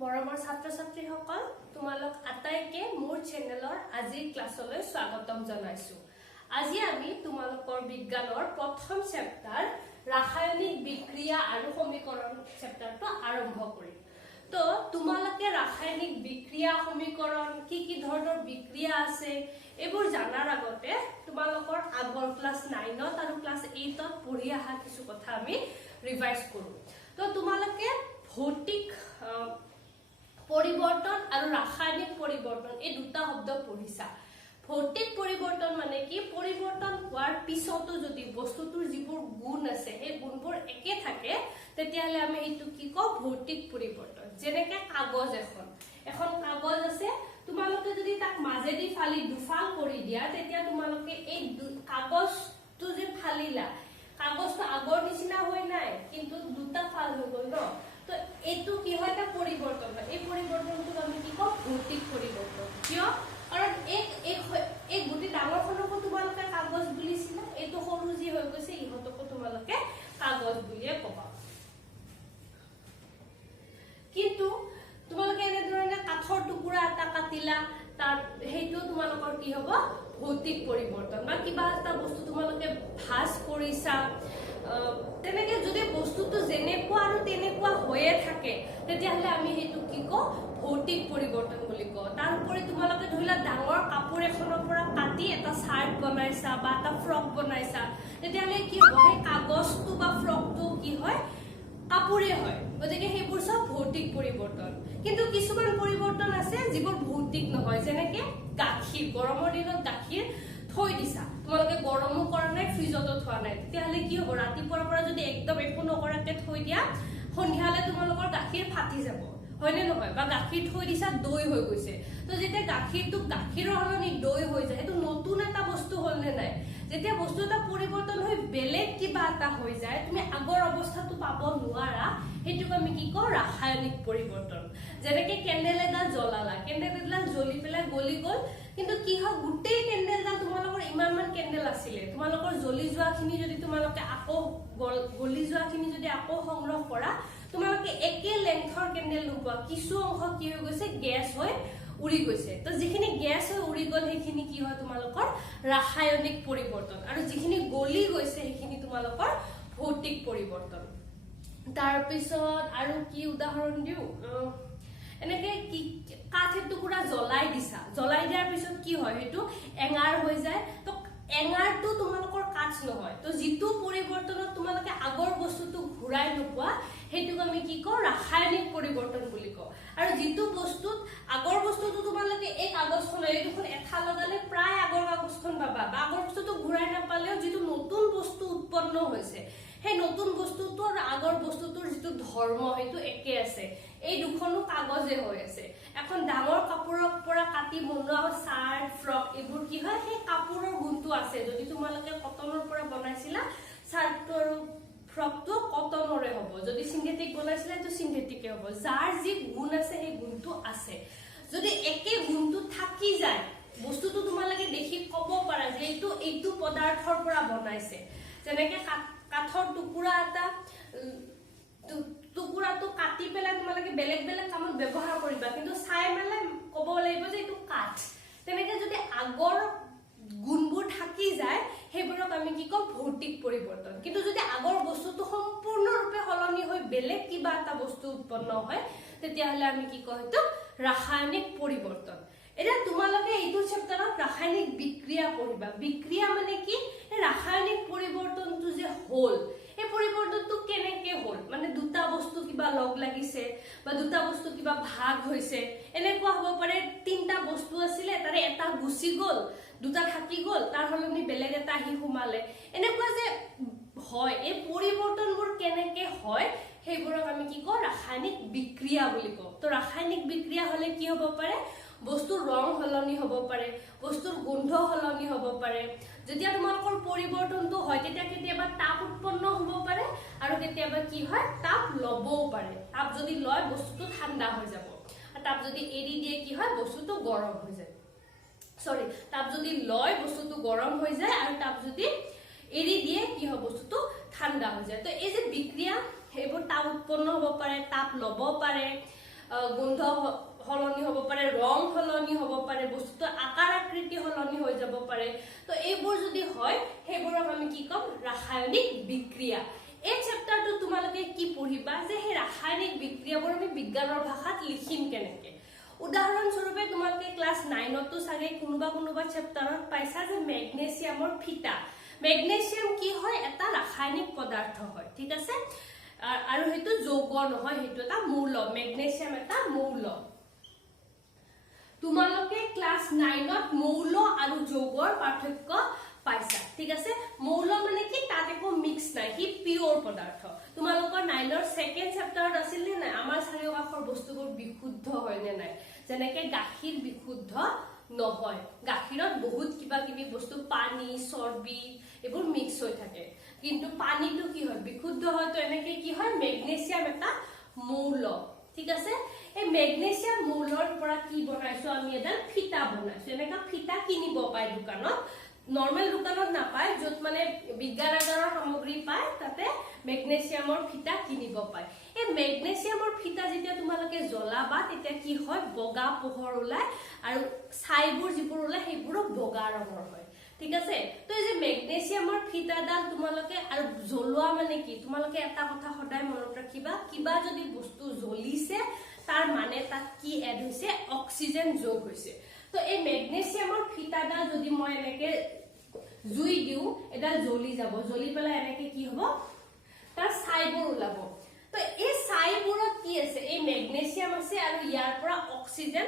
মৰমৰ ছাত্ৰ-ছাত্ৰীসকল তোমালোক আটাইকে মোৰ চেনেলৰ আজিৰ ক্লাছলৈ স্বাগতম জনাইছো। আজি আমি তোমালোকৰ বিজ্ঞানৰ প্ৰথম চেপ্টাৰ ৰাসায়নিক বিক্ৰিয়া আৰু সমীকৰণ চেপ্টাৰটো আৰম্ভ কৰিম। তো তোমালোকে ৰাসায়নিক বিক্ৰিয়া সমীকৰণ কি ধৰণৰ বিক্ৰিয়া আছে এইবোৰ জানাৰ আগতে তোমালোকৰ আগৰ ক্লাছ 9ত আৰু ক্লাছ 8ত পঢ়ি অহা কিছু কথা আমি ৰিভাইজ কৰো। তো তোমালোকে ভৌতিক পৰিৱৰ্তন আৰু ৰাসায়নিক পৰিৱৰ্তন এই দুটা শব্দ পঢ়িছা। ভৌতিক পৰিৱৰ্তন মানে কি পৰিৱৰ্তন হোৱাৰ পিছতো যদি বস্তুটোৰ যিবোৰ গুণ আছে সেই গুণবোৰ একে থাকে তেতিয়াহলে আমি এইটো কি কও ভৌতিক পৰিৱৰ্তন। যেনেকে কাগজ এখন কাগজ আছে তোমালোকে যদি তাক মাজেদি ফালি দুফাল কৰি দিয়া তেতিয়া তোমালোকে এই কাগজটো যে ফালিলা কাগজটো আগৰ নিচিনা হৈ নাই কিন্তু দুটা ফাল হৈ গল ন। তো এইটো কি হয় এটা পৰিৱৰ্তন হয়। এই পৰিৱৰ্তনটো আমি কি কও ভৌতিক পৰিৱৰ্তন। কিয় কাৰণ এক গুটি ডাঙৰখনকো তোমালোকে কাগজ বুলিছিলা এইটো সৰু যি হৈ গৈছে ইহঁতকো তোমালোকে কাগজ বুলিয়ে কবা। কিন্তু তোমালোকে এনেধৰণে কাঠৰ টুকুৰা এটা কাটিলা তাৰ সেইটো তোমালোকৰ কি হ'ব ভৌতিক পৰিৱৰ্তন। বা কিবা এটা বস্তু তোমালোকে ভাজ কৰিছা তেনেকে যদি বস্তুটো যেনেকুৱা আৰু তেনেকুৱা হৈয়ে থাকে তেতিয়াহলে আমি সেইটো কি কও ভৌতিক পৰিৱৰ্তন বুলি কওঁ। তাৰ উপৰি তোমালোকে ধৰিলা ডাঙৰ কাপোৰ এখনৰ পৰা কাটি এটা চাৰ্ট বনাইছা বা এটা ফ্ৰক বনাইছা তেতিয়াহলে কি হ'ব সেই কাগজটো বা ফ্ৰকটো কি হয় কাপোৰে হয়। গতিকে সেইবোৰ সব ভৌতিক পৰিৱৰ্তন। কিন্তু কিছুমান পৰিৱৰ্তন আছে যিবোৰ ভৌতিক নহয়। যেনেকে গাখীৰ গৰমৰ দিনত গাখীৰ থৈ দিছা তোমালোকে গৰমো কৰা নাই ফ্ৰিজতো থোৱা নাই তেতিয়াহলে কি হ'ব ৰাতিপুৱাৰ পৰা যদি একদম একো নকৰাকে থৈ দিয়া সন্ধিয়ালে তোমালোকৰ গাখীৰ ফাটি যাব হয়নে নহয়। বা গাখীৰ থৈ দিছা দৈ হৈ গৈছে তো যেতিয়া গাখীৰটো গাখীৰৰ সলনি দৈ হৈ যায় সেইটো নতুন এটা বস্তু হল নে নাই। যেতিয়া বস্তু এটা পৰিৱৰ্তন হৈ বেলেগ কিবা এটা হৈ যায় তুমি আগৰ অৱস্থাটো পাব নোৱাৰা সেইটোক আমি কি কওঁ ৰাসায়নিক পৰিৱৰ্তন। যেনেকে কেন্ডেল এডাল জ্বলালা কেন্ডেল এডাল জ্বলি পেলাই গলি গল কিন্তু কি হয় গোটেই কেন্ডেলডাল তোমালোকৰ ইমানমান কেন্ডেল আছিলে তোমালোকৰ জ্বলি যোৱাখিনি যদি তোমালোকে আকৌ গলি যোৱাখিনি যদি আকৌ সংগ্ৰহ কৰা তোমালোকে একে লেংথৰ কেন্ডেল নোপোৱা। কিছু অংশ কি হৈ গৈছে গেছ হৈ উৰি গৈছে। তো যিখিনি গেছ হৈ উৰি গল সেইখিনি কি হয় তোমালোকৰ ৰাসায়নিক পৰিৱৰ্তন আৰু যিখিনি গলি গৈছে সেইখিনি তোমালোকৰ ভৌতিক পৰিৱৰ্তন। তাৰ পিছত আৰু কি উদাহৰণ দিও এনেকে কি কাঠ এটুকুৰা জ্বলাই দিছা জ্বলাই দিয়াৰ পিছত কি হয় সেইটো এঙাৰ হৈ যায়। তো এঙাৰটো তোমালোকৰ কাঠ নহয়। তো যিটো পৰিৱৰ্তনত তোমালোকে আগৰ বস্তুটো ঘূৰাই নোপোৱা সেইটোক আমি কি কওঁ ৰাসায়নিক পৰিৱৰ্তন বুলি কওঁ। আৰু যিটো বস্তুত আগৰ বস্তুটো তোমালোকে এই কাগজখন এই দুখন এঠা লগালে প্ৰায় আগৰ কাগজখন পাবা বা আগৰ বস্তুটো ঘূৰাই নাপালেও যিটো নতুন বস্তু উৎপন্ন হৈছে সেই নতুন বস্তুটো আৰু আগৰ বস্তুটোৰ যিটো ধৰ্ম সেইটো একে আছে। এই দুখনো কাগজে হৈ আছে। এখন ডাঙৰ কাপোৰৰ পৰা কাটি বনোৱা চাৰ্ট ফ্ৰক এইবোৰ কি হয় সেই কাপোৰৰ গুণটো আছে। যদি তোমালোকে কটনৰ পৰা বনাইছিলা চাৰ্টটো আৰু ফ্ৰকটো কটনৰে হ'ব। যদি সিন্থেটিক বনাইছিলা সেইটো সিন্থেটিকে হ'ব। যাৰ যি গুণ আছে সেই গুণটো আছে। যদি একে গুণটো থাকি যায় বস্তুটো তোমালোকে দেখি ক'ব পাৰা যে এইটো পদাৰ্থৰ পৰা বনাইছে। যেনেকে কাঠৰ টুকুৰা এটা টুকুৰাটো কাটি পেলাই তোমালোকে বেলেগ বেলেগ কামত ব্যৱহাৰ কৰিবা কিন্তু চাই মেলে ক'ব লাগিব যে এইটো কাঠ। তেনেকে যদি আগৰ গুণবোৰ থাকি যায় সেইবোৰক আমি কি কওঁ ভৌতিক পৰিৱৰ্তন। কিন্তু যদি আগৰ বস্তুটো সম্পূৰ্ণৰূপে সলনি হৈ বেলেগ কিবা এটা বস্তু উৎপন্ন হয় তেতিয়াহলে আমি কি কওঁ সেইটো ৰাসায়নিক পৰিৱৰ্তন। এতিয়া তোমালোকে এইটো চেপ্টাৰত ৰাসায়নিক বিক্ৰিয়া পঢ়িবা। বিক্ৰিয়া মানে কি ৰাসায়নিক পৰিৱৰ্তনটো যে হল এই পৰিৱৰ্তনটো কেনেকে হল মানে দুটা বস্তু কিবা লগ লাগিছে বা দুটা বস্তু কিবা ভাগ হৈছে এনেকুৱা হ'ব পাৰে। তিনটা বস্তু আছিলে তাৰে এটা গুচি গল দুটা থাকি গল তাৰ সলনি বেলেগ এটা আহি সোমালে এনেকুৱা যে হয়। এই পৰিৱৰ্তনবোৰ কেনেকে হয় সেইবোৰক আমি কি কওঁ ৰাসায়নিক বিক্ৰিয়া বুলি কওঁ। তো ৰাসায়নিক বিক্ৰিয়া হলে কি হ'ব পাৰে বস্তুৰ ৰং সলনি হ'ব পাৰে বস্তুৰ গোন্ধ সলনি হ'ব পাৰে। যেতিয়া তোমালোকৰ পৰিৱৰ্তনটো হয় তেতিয়া কেতিয়াবা তাপ উৎপন্ন হ'ব পাৰে আৰু কেতিয়াবা কি হয় তাপ লবও পাৰে। তাপ যদি লয় বস্তুটো ঠাণ্ডা হৈ যাব আৰু তাপ যদি এৰি দিয়ে কি হয় বস্তুটো গৰম হৈ যায়। তাপ যদি লয় বস্তুটো গৰম হৈ যায় আৰু তাপ যদি এৰি দিয়ে কি হয় বস্তুটো ঠাণ্ডা হৈ যায়। তো এই যে বিক্ৰিয়া সেইবোৰ তাপ উৎপন্ন হ'ব পাৰে তাপ লব পাৰে গোন্ধ সলনি হ'ব পাৰে, ৰং সলনি হ'ব পাৰে, বস্তুটোৰ আকাৰ আকৃতি সলনি হৈ যাব পাৰে। তো এইবোৰ যদি হয় সেইবোৰক আমি কি ক'ম? ৰাসায়নিক বিক্ৰিয়া। এই চেপ্টাৰটো তোমালোকে কি পঢ়িবা যে সেই ৰাসায়নিক বিক্ৰিয়াবোৰ আমি বিজ্ঞানৰ ভাষাত লিখিম কেনেকে। উদাহৰণস্বৰূপে তোমালোকে ক্লাছ 9তো চাগে কোনোবা চেপ্টাৰত পাইছা যে মেগনেছিয়ামৰ ফিটা। মেগনেছিয়াম কি হয়? এটা ৰাসায়নিক পদাৰ্থ হয়, ঠিক আছে। আৰু সেইটো যৌগ নহয়, সেইটো এটা মৌল। মেগনেছিয়াম এটা মৌল। তোমালোকে ক্লাছ 9ত মৌল আৰু যৌগৰ পাৰ্থক্য পাইছা, ঠিক আছে। মৌল মানে কি? তাত একো মিক্স নাই, হি পিওৰ পদাৰ্থ। তোমালোকৰ 9ৰ সেকেন্ড চেপ্টাৰত আছিল নে নাই? আমাৰ চাৰিওকাষৰ বস্তুবোৰ বিশুদ্ধ হয় নে নাই? যেনেকে গাখীৰ বিশুদ্ধ নহয়, গাখীৰত বহুত কিবা কিবি বস্তু, পানী, চৰ্বি এইবোৰ মিক্স হৈ থাকে, কিন্তু পানীটো কি হয়? বিশুদ্ধ হয়। তো এনেকে কি হয়? মেগনেছিয়াম এটা মৌল, ঠিক আছে। এই মেগনেছিয়াম মৌলৰ পৰা কি বনাইছো? আমি এডাল ফিটা বনাইছো। এনেকা ফিটা কিনিব পায় দোকানত, নৰ্মেল দোকানত নাপায়। য'ত মানে বিজ্ঞানাগাৰৰ সামগ্ৰী পায় তাতে মেগনেছিয়ামৰ ফিটা কিনিব পায়। এই মেগনেছিয়ামৰ ফিটা যেতিয়া তোমালোকে জ্বলাবা তেতিয়া কি হয়? বগা পোহৰ ওলাই, আৰু ছাইবোৰ যিবোৰ ওলাই সেইবোৰো বগা ৰঙৰ হয়, ঠিক আছে। তো এই যে মেগনেছিয়ামৰ ফিটাডাল তোমালোকে, আৰু জ্বলোৱা মানে কি? তোমালোকে এটা কথা সদায় মনত ৰাখিবা, কিবা যদি বস্তু জ্বলিছে তাৰ মানে তাত কি এড হৈছে? অক্সিজেন যোগ হৈছে। তো এই মেগনেছিয়ামৰ ফিটাডাল যদি মই এনেকে জুই দিও, এডাল জ্বলি যাব, জ্বলি পেলাই এনেকে কি হ'ব? তাৰ ছাইবোৰ ওলাব। তো এই ছাইবোৰত কি আছে? এই মেগনেছিয়াম আছে, আৰু ইয়াৰ পৰা অক্সিজেন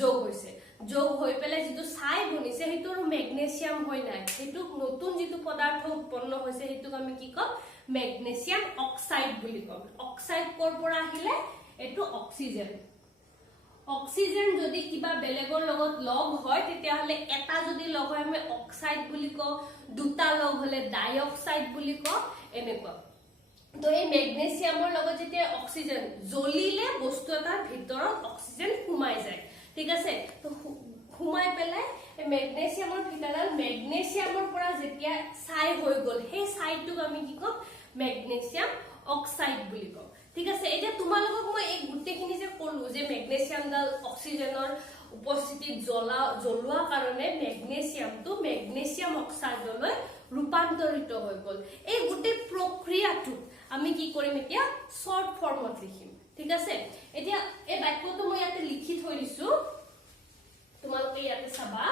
যোগ হৈছে। যোগ হৈ পেলাই যিটো ছাই বনিছে সেইটো আৰু মেগনেছিয়াম হয় নাই, সেইটো নতুন যিটো পদাৰ্থ উৎপন্ন হৈছে সেইটোক আমি কি ক'ম? মেগনেছিয়াম অক্সাইড বুলি ক'ম। অক্সাইড ক'ৰ পৰা আহিলে? এইটো অক্সিজেন। অক্সিজেন যদি কিবা বেলেগৰ লগত লগ হয় তেতিয়াহ'লে এটা যদি লগ হয় আমি অক্সাইড বুলি কওঁ, দুটা লগ হ'লে ডাইঅক্সাইড বুলি কওঁ, এনেকুৱা। তো এই মেগনেছিয়ামৰ লগত যেতিয়া অক্সিজেন জ্বলিলে বস্তু এটাৰ ভিতৰত অক্সিজেন সোমাই যায়, ঠিক আছে। তো সোমাই পেলাই মেগনেছিয়ামৰ ফিটাডাল মেগনেছিয়ামৰ পৰা যেতিয়া ছাই হৈ গ'ল, সেই ছাইটোক আমি কি ক'ম? মেগনেছিয়াম অক্সাইড বুলি কওঁ, ঠিক আছে। এতিয়া তোমালোকক মই এই গোটেইখিনি যে ক'লো যে মেগনেছিয়ামডাল অক্সিজেনৰ উপস্থিতিত জ্বলোৱা কাৰণে মেগনেছিয়ামটো মেগনেছিয়াম অক্সাইডলৈ ৰূপান্তৰিত হৈ গ'ল। এই গোটেই প্ৰক্ৰিয়াটো আমি কি কৰিম? এতিয়া শৰ্ট ফৰ্মত লিখিম, ঠিক আছে। এতিয়া এই বাক্যটো মই ইয়াতে লিখি থৈ দিছো, তোমালোকে ইয়াতে চাবা।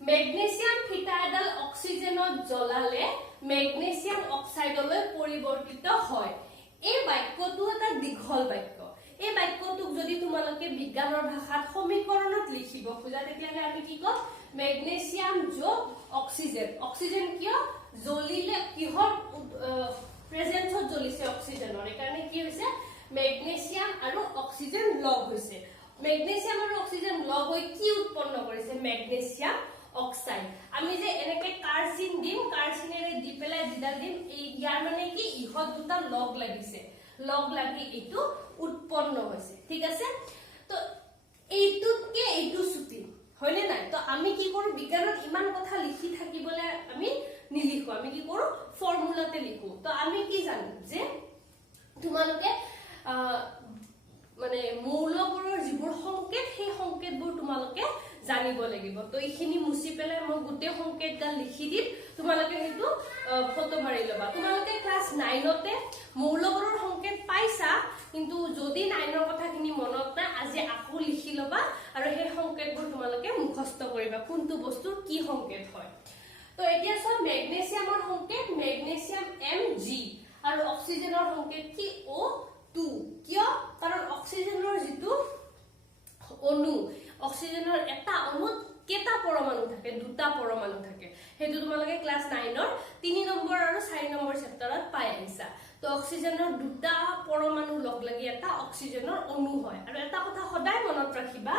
মেগনেছিয়াম ফিটা এডাল অক্সিজেনত জ্বলালে মেগনেছিয়াম অক্সাইডলৈ পৰিৱৰ্তিত হয়। এই বাক্যটো এটা দীঘল বাক্য। এই বাক্যটোক যদি তোমালোকে বিজ্ঞানৰ ভাষাত সমীকৰণত লিখিব খোজা তেতিয়াহ'লে আমি কি ক'ম? মেগনেছিয়াম যোগ অক্সিজেন। অক্সিজেন কিয়? জ্বলিলে কিহৰ প্ৰেজেন্সত জ্বলিছে? অক্সিজেনৰ। এইকাৰণে কি হৈছে? মেগনেছিয়াম আৰু অক্সিজেন লগ হৈছে। মেগনেছিয়াম আৰু অক্সিজেন লগ হৈ কি উৎপন্ন কৰিছে? Magnesium oxide. আমি যে এনেকে কাৰ্চিন দিম, কাৰ্চিনেৰে দি পেলাই যিডাল দিম, ইয়াৰ মানে কি? ইহত দুটা লগ লাগিছে, লগ লাগি এইটো উৎপন্ন হৈছে, ঠিক আছে। তো এইটোতকে এইটো চুটি হয়নে নাই? তো আমি কি কৰো? বিজ্ঞানত ইমান কথা লিখি থাকিবলৈ আমি নিলিখো, আমি কি কৰো? ফৰ্মুলাতে লিখো। তো আমি কি জানো যে তোমালোকে মানে মৌলবোৰৰ যিবোৰ সংকেত, সেই সংকেতবোৰ তোমালোকে জানিব লাগিব। তো এইখিনি মুছি পেলাই মই গোটেই সংকেতগাল লিখি দিম, তোমালোকে সেইটো ফটো মাৰি ল'বা। তোমালোকে ক্লাছ 9তে মৌলবোৰৰ সংকেত পাইছা, কিন্তু যদি 9ৰ কথাখিনি মনত নাই আজি আকৌ লিখি ল'বা, আৰু সেই সংকেতবোৰ তোমালোকে মুখস্থ কৰিবা, কোনটো বস্তুৰ কি সংকেত হয়। তো এতিয়া চোৱা, মেগনেছিয়ামৰ সংকেত মেগনেছিয়াম Mg, আৰু অক্সিজেনৰ সংকেত কি? O2। কিয়? কাৰণ অক্সিজেনৰ যিটো অণু, অক্সিজেনৰ এটা অণুত কেইটা পৰমাণু থাকে? দুটা পৰমাণু থাকে। সেইটো তোমালোকে ক্লাছ 9ৰ 3 নম্বৰ আৰু 4 নম্বৰ চেপ্টাৰত পাই আহিছা। তো অক্সিজেনৰ দুটা পৰমাণু লগ লাগি এটা অক্সিজেনৰ অণু হয়। আৰু এটা কথা সদায় মনত ৰাখিবা,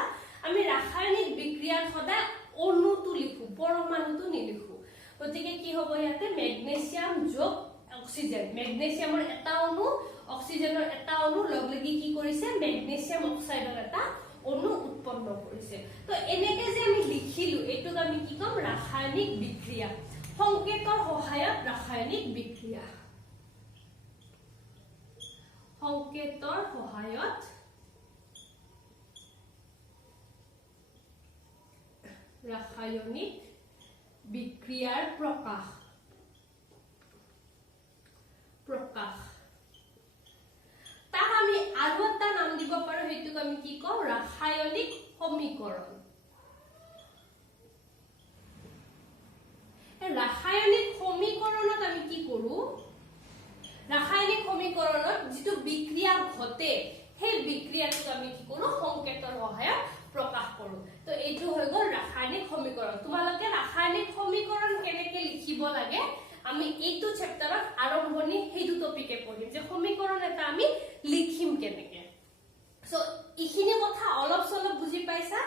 আমি ৰাসায়নিক বিক্ৰিয়াত সদায় অণুটো লিখো, পৰমাণুটো নিলিখো। গতিকে কি হ'ব? ইয়াতে মেগনেছিয়াম যোগ অক্সিজেন, মেগনেছিয়ামৰ এটা অণু, অক্সিজেনৰ এটা অণু লগ লাগি কি কৰিছে? মেগনেছিয়াম অক্সাইডৰ এটা অণু উৎপন্ন কৰিছে। তো এনেকে যে আমি লিখিলো, এইটোক আমি কি ক'ম? ৰাসায়নিক বিক্ৰিয়া। সংকেতৰ সহায়ত ৰাসায়নিক বিক্ৰিয়া। সংকেতৰ সহায়ত ৰাসায়নিক বিক্ৰিয়াৰ প্ৰকাশ তাক আমি আৰু এটা নাম দিব পাৰো হেতুক আমি কি কওঁ ৰাসায়নিক সমীকৰণ ৰাসায়নিক সমীকৰণত আমি কি কৰো ৰাসায়নিক সমীকৰণত যেটো বিক্ৰিয়া ঘটে সেই বিক্ৰিয়াটো আমি কি কৰো সংকেতৰ সহায়ত প্ৰকাশ কৰো তো এইটো হৈ গল ৰাসায়নিক সমীকৰণ তোমালোকে ৰাসায়নিক সমীকৰণ কেনেকৈ লিখিব লাগে আমি এইটো চেপ্টাৰত আৰম্ভণি হেতু টপিকে পঢ়িম যে সমীকৰণ এটা আমি লিখিম কেনেকৈ সো ইখিনি কথা অলপ সলপ বুজি পাইছা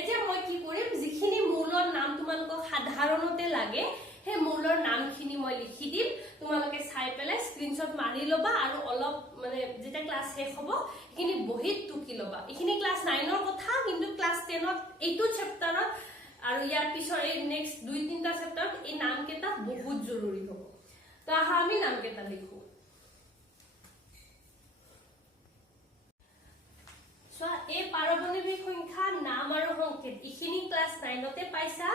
এতিয়া মই কি কৰিম যিখিনি মূলৰ নাম তোমালোকক সাধাৰণতে লাগে সেই মূলৰ নামখিনি মই লিখি দিম তোমালোকে চাই পেলাই স্ক্ৰিনশ্বট মাৰি লবা আৰু অলপ মানে যেটা ক্লাস শেষ হ'ব ইখিনি বহিত টুকি লবা ইখিনি ক্লাস 9 ৰ কথা কিন্তু ক্লাস 10 ত এইটো চেপ্টাৰত আৰু ইয়াৰ পিছৰ এই নেক্সট 2-3টা চেপ্টাৰত এই নাম কেটা বহুত জৰুৰী হ'ব তো আহা আমি নাম কেটা লিখো সো এই পাৰমাণবিক সংখ্যা নাম আৰু সংকেত ইখিনি ক্লাস 9 তে পাইছা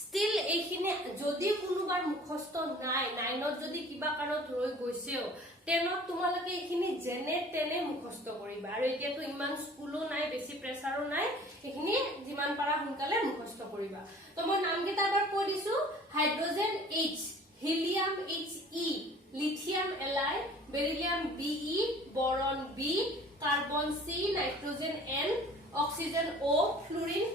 স্টিল এইখিনি যদি কোনোবাৰ মুখস্থ নাই 9ত যদি কিবা কাৰণত ৰৈ গৈছেও 10ত তোমালোকে এইখিনি জেনে তেনে মুখস্থ কৰিবা আৰু এতিয়াতো ইমান স্কুলো নাই বেছি প্ৰেছাৰো নাই এইখিনি যিমান পাৰা সোনকালে মুখস্থ কৰিবা তো মই নাম কেইটা এবাৰ কৈ দিছো hydrogen H helium He lithium Li beryllium Be বৰন B carbon C nitrogen N oxygen O ফ্লুৰিন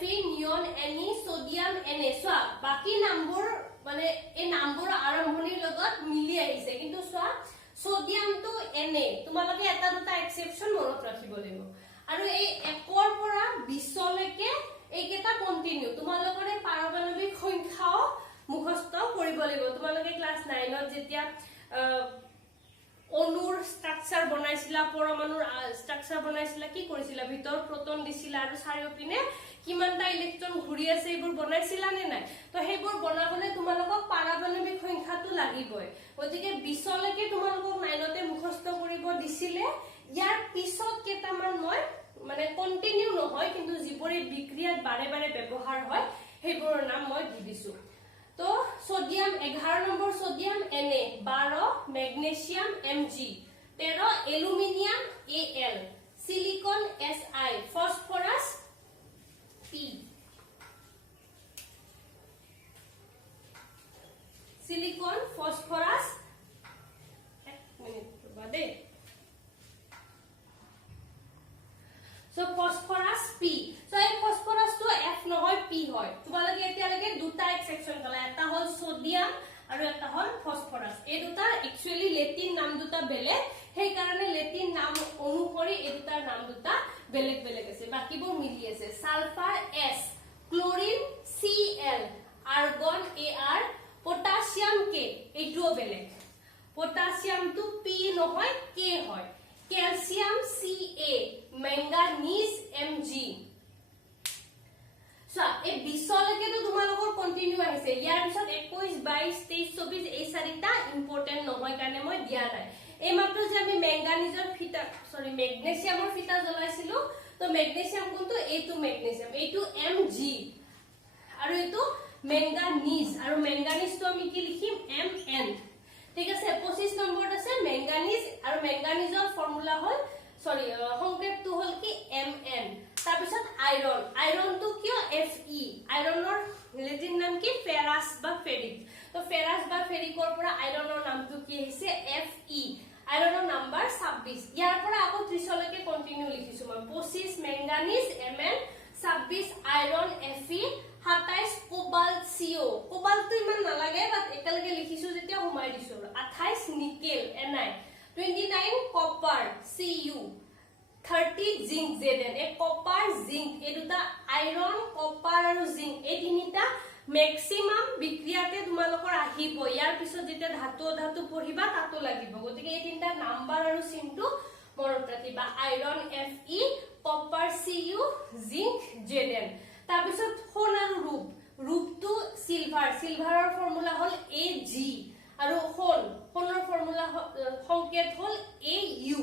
Fe neon Ne sodium Na সোয়া বাকি নামবোৰ মানে এই নামবোৰ আৰম্ভণিৰ লগত মিলি আহিছে কিন্তু সোয়া সোডিয়ামটো Na তোমালোকে এটা দুটা এক্সেপশন মনত ৰাখিব লাগিব আৰু এই 1 ৰ পৰা 20 লৈকে এইকেটা কন্টিনিউ তোমালোকৰ এই পাৰমাণবিক সংখ্যাও মুখস্থ কৰিব লাগিব তোমালোকে ক্লাস 9 ত যেতিয়া অনুৰ স্ট্ৰাকচাৰ বনাইছিলা পৰমাণুৰ স্ট্ৰাকচাৰ বনাইছিলা কি কৰিছিলা ভিতৰ প্ৰোটন দিছিলা আৰু চাৰিওপিনে কিমানটা ইলেক্ট্ৰন ঘূৰি আছে এইবোৰ বনাইছিলা নে নাই তো সেইবোৰ বনাবলে তোমালোকক পাৰমাণবিক সংখ্যাটো লাগিবই গতিকে 20 লৈকে তোমালোকক 9 তে মুখস্থ কৰিব দিছিলে ইয়াৰ পিছত কেটামান মই মানে কন্টিনিউ নহয় কিন্তু যিবোৰে বিক্ৰিয়াত বাৰে বাৰে ব্যৱহাৰ হয় সেইবোৰৰ নাম মই দি দিছো তো সোডিয়াম 11 নম্বৰ sodium Na 12 magnesium Mg 13 aluminium Al silicon Si phosphorus P silicon phosphorus এক মিনিট বাদে সো ফসফরাস P সো এই ফসফরাসটো F নহয় P হয় তোমালোকে এতিয়া লাগে দুটা এক্সেপশন কলা এটা হল সোডিয়াম আৰু এটা হল ফসফৰাস এই দুটা একচুয়ালি লেটিন নাম দুটা বেলে সেই কাৰণে লেটিন নাম অনুসৰি এই দুটাৰ নাম দুটা বেলেগ বেলেগ আছে বাকিবোৰ মিলি আছে sulphur S chlorine Cl argon Ar potassium K এইটোও বেলেগ পটাছিয়ামটো P নহয় K হয় calcium Ca manganese Mg so এই 20 লৈকে তো তোমালোকৰ কন্টিনিউ আহিছে ইয়াৰ পিছত 21 22 23 24 এই চাৰিটা ইম্পৰ্টেন্ট নহয় কাৰণে মই দিয়া নাই এই মাত্ৰ যে আমি ম্যাঙ্গানিজৰ ফিটা ম্যাগনেসিয়ামৰ ফিটা জ্বলাইছিলো তো ম্যাগনেসিয়াম কোনটো এইটো ম্যাগনেসিয়াম এইটো Mg আৰু এইটো ম্যাঙ্গানিজ আৰু ম্যাঙ্গানিজটো আমি কি লিখিম Mn ঠিক আছে 25 নম্বৰত আছে ম্যাঙ্গানিজ আৰু ম্যাঙ্গানিজৰ ফৰ্মুলা হল সংকেতটো হল কি Mn তাৰপিছত আইৰনটো কিয় Fe আইৰনৰ লেটিন নাম কি ফেৰাছ বা ফেৰিক তো ফেৰাছ বা ফেৰিকৰ পৰা আইৰনৰ নামটো কি হৈছে Fe আইৰনৰ নাম্বাৰ 26 ইয়াৰ পৰা আকৌ 30 লৈকে কন্টিনিউ লিখিছো মই 25 manganese Mn 26 iron Fe 27 cobalt Co কোবাল্টটো ইমান নালাগে বাট একেলগে লিখিছো যেতিয়া হুমাই দিছো 28 nickel Ni 29 copper Cu 30 zinc Zn এ কপাৰ জিংক এই দুটা আইৰন কপাৰ আৰু জিংক এই তিনিটা ম্যাক্সিমাম বিক্ৰিয়াতে তোমালোকৰ আহিব ইয়াৰ পিছত যেতিয়া ধাতু পঢ়িবা তাতো লাগিব গতিকে এই তিনিটা নাম্বাৰ আৰু চিনটো মনত ৰাখিবা iron Fe copper Cu zinc Zn তাৰপিছত সোণ আৰু ৰূপটো সিলভাৰৰ ফৰ্মুলা হল Ag আৰু সোণৰ ফৰ্মুলা সংকেত হল AU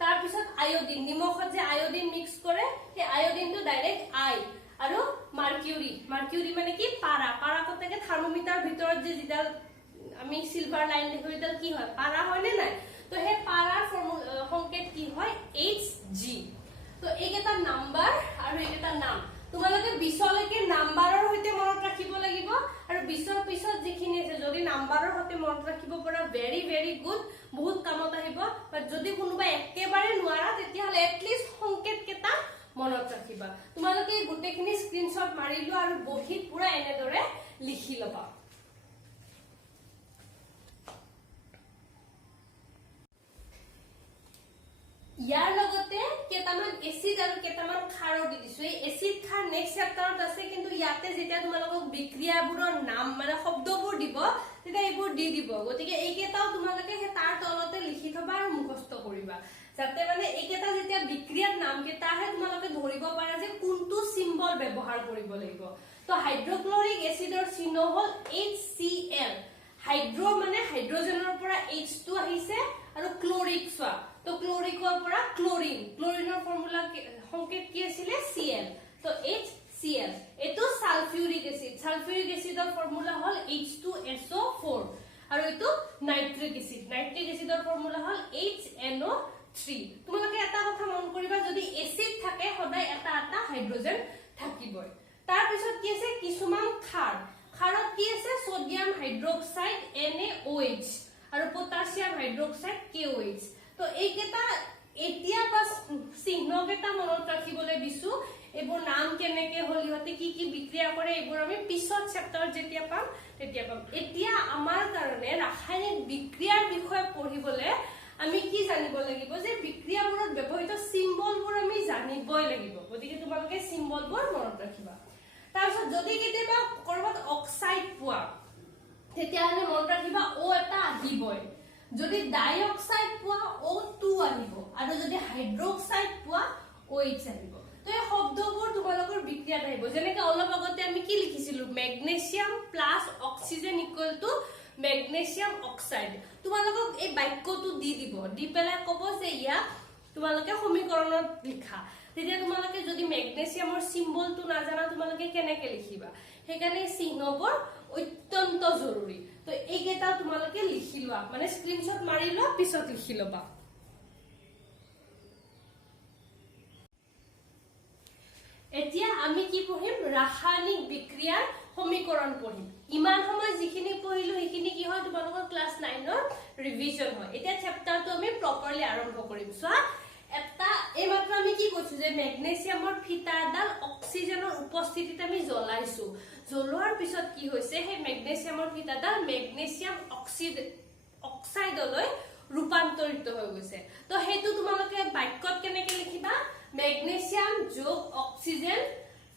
তাৰ পিছত আয়োডিন নিমখত যে আয়োডিন মিক্স কৰে সেই আয়োডিনটো ডাইৰেক্ট I আৰু মাৰ্কিউৰি মানে কি পাৰা কতকে থাৰ্মোমিটাৰ ভিতৰত যে যিডাল আমি সিলভাৰ লাইন দেখো এডাল কি হয় পাৰা হয় নে নাই তো হে পাৰাৰ সংকেত কি হয় Hg তো এইকেইটা নাম্বাৰ আৰু এইকেইটা নাম তোমালোকে 20 লৈকে নাম্বাৰৰ হৈতে মনত ৰাখিব লাগিব আৰু 20ৰ পিছত যিখিনি আছে যদি নাম্বাৰৰ হৈতে মনত ৰাখিব পৰা ভেৰি গুড বহুত কামত আহিব বা যদি কোনোবা একেবাৰে নোৱাৰা তেতিয়া হলে এটলিষ্ট সংকেত কেটা মনত ৰাখিবা তোমালোকে গুটেখিনি স্ক্ৰিনশ্বট মাৰি লোৱা আৰু বহিত পুৰা এনেদৰে লিখি লবা ইয়াৰ লগতে কেটামান এসিড আৰু কেটামান খাৰৰ দি দিছো এই এসিড খাৰ নেক্সট চেপ্টাৰত আছে কিন্তু ইয়াতে যেতিয়া তোমালোকক বিক্ৰিয়াবোৰৰ নাম মানে শব্দবোৰ দিব তেতিয়া এইবোৰ দি দিব গতিকে এই কেটাও তোমালোকে হে তাৰ তলতে লিখি থবা আৰু মুখস্থ কৰিবা যাতে মানে এই কেটা যেতিয়া বিক্ৰিয়াৰ নাম কেটা আহে তোমালোকে ধৰিব পাৰা যে কোনটো সিম্বল ব্যৱহাৰ কৰিব লাগিব তো হাইড্ৰক্লৰিক এসিডৰ চিহ্ন হল HCl হাইড্ৰ মানে হাইড্ৰোজেনৰ পৰা H2 আহিছে আৰু ক্লোৰিক সোৱা তো ক্লোৰিকৰ পৰা ক্লোৰিনৰ ফৰ্মুলা সংকেত কি আছিল Cl তো HCl এটো সালফিউৰিক এসিডৰ ফৰ্মুলা হল H2SO4 আৰু এটো নাইট্ৰিক এসিডৰ ফৰ্মুলা হল HNO3 তোমালোকে এটা কথা মন কৰিবা যদি এসিড থাকে সদায় এটা হাইড্ৰোজেন থাকিবই তাৰ পিছত কি আছে কিছুমান খাৰত কি আছে সোডিয়াম হাইড্ৰক্সাইড NaOH আৰু পটাছিয়াম হাইড্ৰক্সাইড KOH তো এইকেটা এতিয়া বাস চিহ্ন কেটা মনত ৰাখিবলৈ দিছো এইবোৰ নাম কেনেকে হল ইহতে কি বিক্ৰিয়া কৰে এইবোৰ আমি পিছত চেপ্টাৰত যেতিয়া পাম এতিয়া আমাৰ কাৰণে ৰাসায়নিক বিক্ৰিয়াৰ বিষয়ে পঢ়িবলৈ আমি কি জানিব লাগিব যে বিক্ৰিয়াবোৰত ব্যৱহৃত সিম্বলবোৰ আমি জানিবই লাগিব গতিকে তোমালোকে সিম্বলবোৰ মনত ৰাখিবা তাৰপিছত যদি কেতিয়াবা কৰবাত অক্সাইড পোৱা তেতিয়া আমি মনত ৰাখিবা O এটা আহিবই যদি ডাইঅক্সাইড পোৱা O2 আহিব আৰু যদি হাইড্ৰক্সাইড পোৱা OH আহিব তো এই শব্দবোৰ তোমালোকৰ বিক্ৰিয়াত আহিব যেনেকৈ অলপ আগতে আমি কি লিখিছিলো magnesium plus oxygen equal to magnesium oxide তোমালোকক এই বাক্যটো দি পেলাই ক'ব যে ইয়া তোমালোকে সমীকৰণত লিখা তেতিয়া তোমালোকে যদি মেগনেছিয়ামৰ সিম্বলটো নাজানা তোমালোকে কেনেকে লিখিবা সেইকাৰণে চিহ্নবোৰ অত্যন্ত জৰুৰী তো এইকেইটা তোমালোকে লিখি লোৱা মানে স্ক্ৰিনশ্বট মাৰি লোৱা পিছত লিখি লবা এতিয়া আমি কি পঢ়িম ৰাসায়নিক বিক্ৰিয়াৰ সমীকৰণ পঢ়িম ইমান সময় যিখিনি পঢ়িলো সেইখিনি কি হয় তোমালোকৰ ক্লাস 9 ৰ ৰিভিজন হয় এতিয়া চেপ্টাৰটো আমি প্ৰপাৰলি আৰম্ভ কৰিম সো এটা এইমাত্ৰ আমি কি কৈছো যে মেগনেছিয়ামৰ ফিটাডাল অক্সিজেনৰ উপস্থিতিত আমি জ্বলাইছো জ্বলোৱাৰ পিছত কি হৈছে সেই মেগনেছিয়ামৰ ফিটাডাল মেগনেছিয়াম অক্সাইডলৈ ৰূপান্তৰিত হৈ গৈছে তো হেতু তোমালোকে বাক্যত কেনেকে লিখিবা মেগনেছিয়াম যোগ অক্সিজেন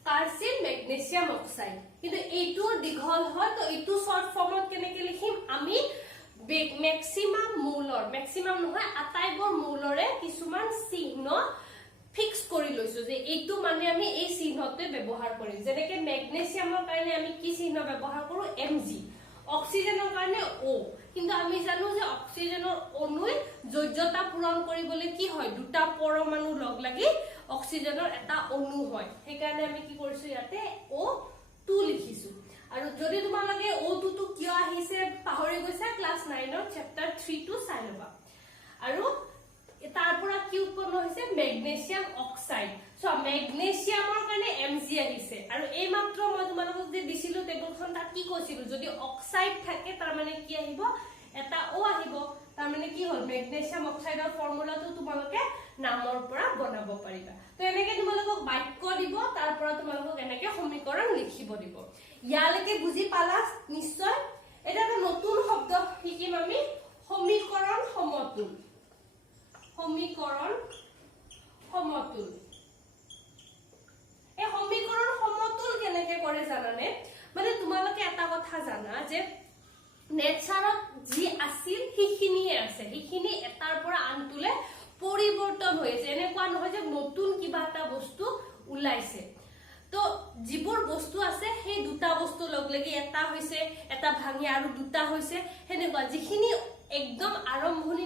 কাৰ্চিন মেগনেছিয়াম অক্সাইড কিন্তু এইটো দীঘল হয় তো এইটো শৰ্ট ফৰ্মত কেনেকে লিখিম আমি মেক্সিমাম নহয় আটাইবোৰ মূলৰে কিছুমান চিহ্ন ফিক্স কৰি লৈছো যে এইটো মানে আমি এই চিহ্নতে ব্যৱহাৰ কৰিম যেনেকৈ মেগনেছিয়ামৰ কাৰণে আমি কি চিহ্ন ব্যৱহাৰ কৰো Mg অক্সিজেনৰ কাৰণে O কিন্তু আমি জানো যে অক্সিজেনৰ অণুই যোজ্যতা পূৰণ কৰিবলৈ কি হয় দুটা পৰমাণু লগ লাগি অক্সিজেনৰ এটা অণু হয় সেইকাৰণে আমি কি কৰিছো ইয়াতে O2 লিখিছো আৰু যদি তোমালোকে O2 টো কিয় আহিছে পাহৰি গৈছা ক্লাস 9 ৰ চেপ্টাৰ 3 টো চাই লবা আৰু তাৰপৰা কি উৎপন্ন হৈছে মেগনেছিয়াম অক্সাইড সো মেগনেছিয়ামৰ কাৰণে Mg আহিছে আৰু এই মাত্ৰ মই তোমালোকক যে দিছিলো টেবুলখন তাত কি কৈছিলো যদি অক্সাইড থাকে তাৰ মানে কি আহিব এটা O আহিব তাৰ মানে কি হ'ল মেগনেছিয়াম অক্সাইডৰ ফৰ্মুলাটো তোমালোকে নামৰ পৰা বনাব পাৰিবা তো এনেকৈ তোমালোকক বাক্য দিব তাৰপৰা তোমালোকক এনেকৈ সমীকৰণ লিখিব দিব ইয়ালৈকে বুজি পালা নিশ্চয় এটা নতুন শব্দ শিকিম আমি সমীকৰণ সমতুল এই সমীকৰণ সমতুল কেনেকৈ কৰে জানানে মানে তোমালোকে এটা কথা জানা যে নেচাৰত যি আছিল সেইখিনিয়ে আছে সেইখিনি এটাৰ পৰা আনটোলে পৰিৱৰ্তন হৈছে এনেকুৱা নহয় যে নতুন কিবা এটা বস্তু ওলাইছে তো যিবোৰ বস্তু আছে সেই দুটা বস্তু লগ লাগি এটা হৈছে এটা ভাঙি আৰু দুটা হৈছে হেনেকুৱা যিখিনি একদম আৰম্ভণি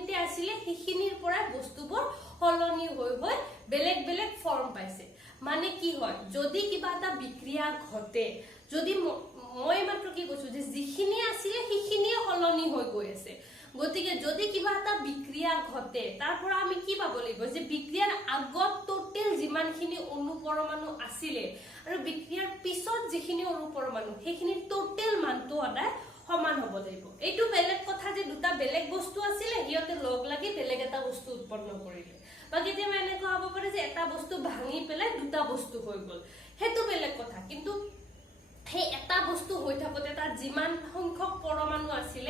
সেইখিনিৰ পৰা বস্তুবোৰ হলনি হৈ হৈ বেলেগ বেলেগ ফৰ্ম পাইছে মানে কি হয় যদি কিবা এটা বিক্ৰিয়া ঘটে যদি মই মাত্ৰ কি কৈছো যে যিখিনি আছিল সেইখিনিয়ে হলনি হৈ গৈ আছে গতিকে যদি কিবা এটা বিক্ৰিয়া ঘটে তাৰ পৰা আমি কি পাব লাগিব যে বিক্ৰিয়াৰ আগত টোটাল যিমানখিনি অণু পৰমাণু আছিল আৰু বিক্ৰিয়াৰ পিছত যিখিনি অণু পৰমাণু সেইখিনি টোটাল মানটো সদায় সমান হ'ব লাগিব এইটো বেলেগ কথা যে দুটা বেলেগ বস্তু আছিল হিয়তে লগ লাগি বেলেগ এটা বস্তু উৎপন্ন কৰিলে বা কেতিয়াবা এনেকুৱা হ'ব পাৰে যে এটা বস্তু ভাঙি পেলাই দুটা বস্তু হৈ গ'ল হেতু বেলেগ কথা কিন্তু সেই এটা বস্তু হৈ থাকোতে তাৰ যিমান সংখ্যক পৰমাণু আছিল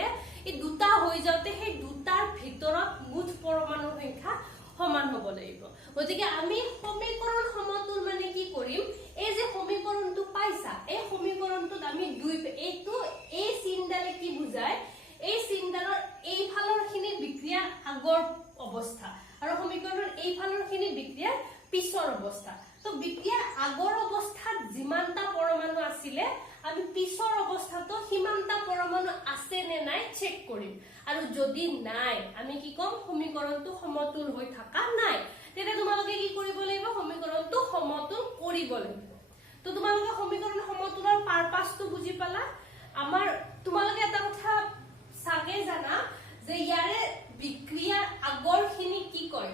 এই দুটা হৈ যাওতে সেই দুটাৰ ভিতৰত মুঠ পৰমাণুৰ সংখ্যা সমান হ'ব লাগিব গতিকে আমি সমীকৰণ সমতুল মানে কি কৰিম এই যে সমীকৰণটো পাইছা এই সমীকৰণটোত আমি দুই এইটো এই চিনডালে কি বুজায় এই চিনডালৰ এই ফালৰখিনি বিক্ৰিয়াৰ আগৰ অৱস্থা আৰু সমীকৰণৰ এই ফালৰখিনি বিক্ৰিয়াৰ পিছৰ অৱস্থা তো বিক্ৰিয়াৰ আগৰ অৱস্থাত যিমানটা পৰমাণু আছিল আমি পিছৰ অৱস্থাটো সিমানটা পৰমাণু আছে নে নাই চেক কৰিম আৰু যদি নাই আমি কি কম সমীকৰণটো সমতুল হৈ থকা নাই তেনে তোমালোকে কি কৰিব লাগিব সমীকৰণটো সমতুল কৰিব লাগিব তো তোমালোকে সমীকৰণ সমতুলৰ পাৰপাসটো বুজি পালা আমাৰ তোমালোকে এটা কথা সাগে জানা যে ইয়াৰে বিক্ৰিয়াৰ আগৰখিনি কি কয়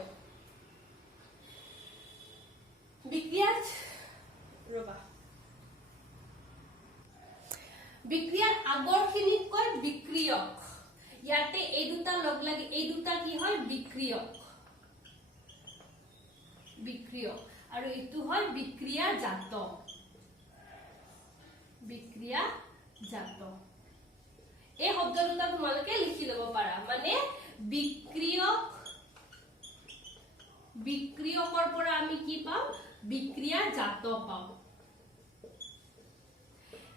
বিক্ৰিয়াৰ ৰবা বিক্ৰিয়াৰ আগৰখিনিক কয় বিক্ৰিয়ক ইয়াতে এই দুটা লগ লাগি এই দুটা কি হয় বিক্ৰিয়ক বিক্ৰিয়ক আৰু এটো হয় বিক্ৰিয়াজাত এই শব্দ দুটা তোমালোকে লিখি লব পাৰা মানে বিক্ৰিয়কৰ পৰা আমি কি পাম বিক্ৰিয়াজাত পাম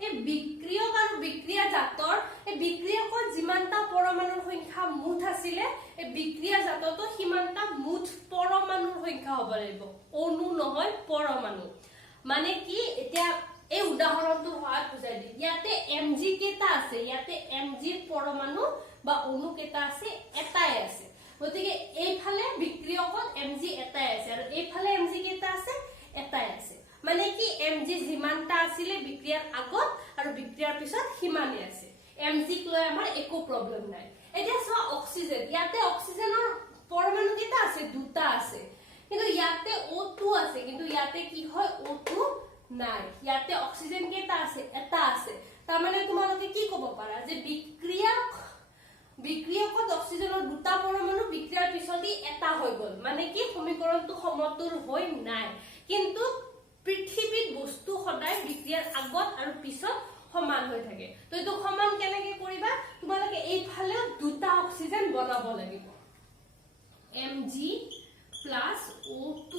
এই বিক্ৰিয়ক আৰু বিক্ৰিয়াজাতৰ এই বিক্ৰিয়কৰ যিমানটা পৰমাণুৰ সংখ্যা মুঠ আছিল এই বিক্ৰিয়াজাততো সিমানটা মুঠ পৰমাণুৰ সংখ্যা হ'ব লাগিব অণু নহয় পৰমাণু মানে কি এতিয়া এই উদাহৰণটো হোৱাত বুজাই দিম ইয়াতে mg কেটা আছে ইয়াতে mg পৰমাণু বা অণু কেটা আছে এটাই আছে গতিকে এইফালে বিক্ৰিয়কত mg এটাই আছে আৰু এইফালে mg কেটা আছে এটাই আছে মানে কি mg যিমানটা আছিল বিক্ৰিয়াৰ আগত আৰু বিক্ৰিয়াৰ পিছত সিমানে আছে mg লৈ আমাৰ একো প্ৰবলেম নাই এতিয়া চোৱা অক্সিজেন ইয়াতে অক্সিজেনৰ পৰমাণু কেটা আছে দুটা আছে কিন্তু ইয়াতে O2 আছে কিন্তু ইয়াতে কি হয় O2 নাই ইয়াতে অক্সিজেন কেটা আছে এটা আছে তাৰ মানে তোমালোকে কি ক'ব পাৰা যে বিক্ৰিয়কত অক্সিজেনৰ দুটা পৰমাণু বিক্ৰিয়াৰ পিছতই এটা হৈ গল মানে কি সমীকৰণটো সমতুল হৈ নাই কিন্তু পৃথিৱীত বস্তু সদায় বিক্ৰিয়াৰ আগত আৰু পিছত সমান হৈ থাকে তো এটো সমান কেনেকৈ কৰিবা তোমালোকে এইফালে দুটা অক্সিজেন বনাব লাগিব Mg + O2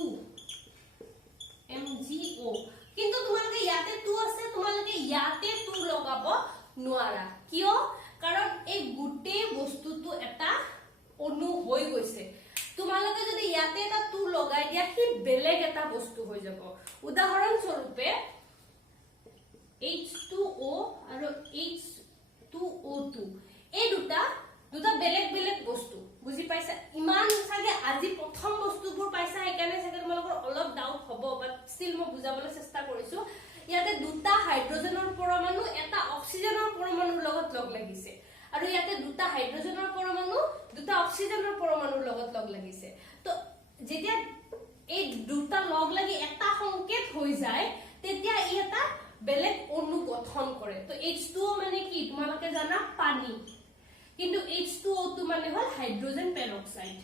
MgO কিন্তু তোমালোকে ইয়াতে 2 আছে তোমালোকে ইয়াতে 2 লগাব নোৱাৰা কিয় কাৰণ এই গুটে বস্তুটো এটা অণু হৈ গৈছে তোমালোকে যদি ইয়াতে এটা 2 লগাই দিয়া কি বেলেগ এটা বস্তু হৈ যাব উদাহৰণ স্বৰূপে H2O আৰু H2O2 এই দুটা বেলেগ বেলেগ বস্তু বুজি পাইছা ইমান সাগে আজি প্ৰথম বস্তুবোৰ পাইছা একানে সাগে তোমালোকৰ অলপ ডাউট হ'ব বাট ষ্টিল মই বুজাবলৈ চেষ্টা কৰিছো ইয়াতে দুটা হাইড্ৰোজেনৰ পৰমাণু এটা অক্সিজেনৰ পৰমাণুৰ লগত লগ লাগিছে আৰু ইয়াতে দুটা হাইড্ৰোজেনৰ পৰমাণু দুটা অক্সিজেনৰ পৰমাণুৰ লগত লগ লাগিছে তো যেতিয়া এই দুটা লগ লাগি এটা সংকেত হৈ যায় তেতিয়া ই এটা বেলেগ অণু গঠন কৰে তো H2O মানে কি তোমালোকে জানা পানী কিন্তু H2O2 মানে হল হাইড্ৰোজেন পেৰক্সাইড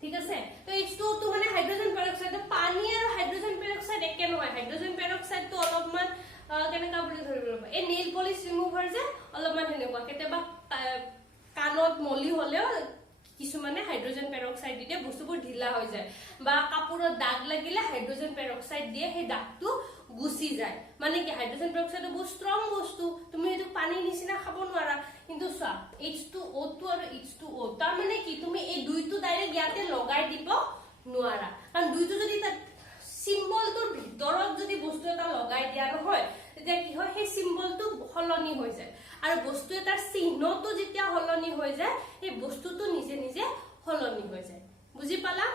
ঠিক আছে তো H2O2 মানে হাইড্ৰোজেন পেৰক্সাইড পানী আৰু হাইড্ৰোজেন পেৰক্সাইড একে নহয় হাইড্ৰোজেন পেৰক্সাইড তো অলপমান কেনেকা বুলি ধৰিব লাগিব এই নেইল পলিশ ৰিমুভাৰ যে অলপমান হেনেকুৱা কেতিয়াবা কানত মলি হলেও কিছুমানে হাইড্ৰোজেন পেৰক্সাইড দিয়ে বস্তুবোৰ ঢিলা হৈ যায় বা কাপোৰত দাগ লাগিলে হাইড্ৰোজেন পেৰক্সাইড দিয়ে সেই দাগটো গুছি যায় মানে কি হাইড্ৰোজেন পেৰক্সাইড বহুত ষ্ট্ৰং বস্তু তুমি এটো পানী নিচিনা খাব নোৱাৰা কিন্তু চোৱা H2O2 আৰু H2O তাৰ মানে কি তুমি এই দুইটো ডাইৰেক্ট ইয়াতে লগাই দিব নোৱাৰা কাৰণ দুইটো যদি তা সিম্বলটোৰ ভিতৰত যদি বস্তু এটা লগাই দিয়া নহয় তেতিয়া কি হয় সেই সিম্বলটো হলনি হৈ যায় আৰু বস্তু এটাৰ চিহ্নটো যেতিয়া হলনি হৈ যায় এই বস্তুটো নিজে নিজে হলনি হৈ যায় বুজি পালা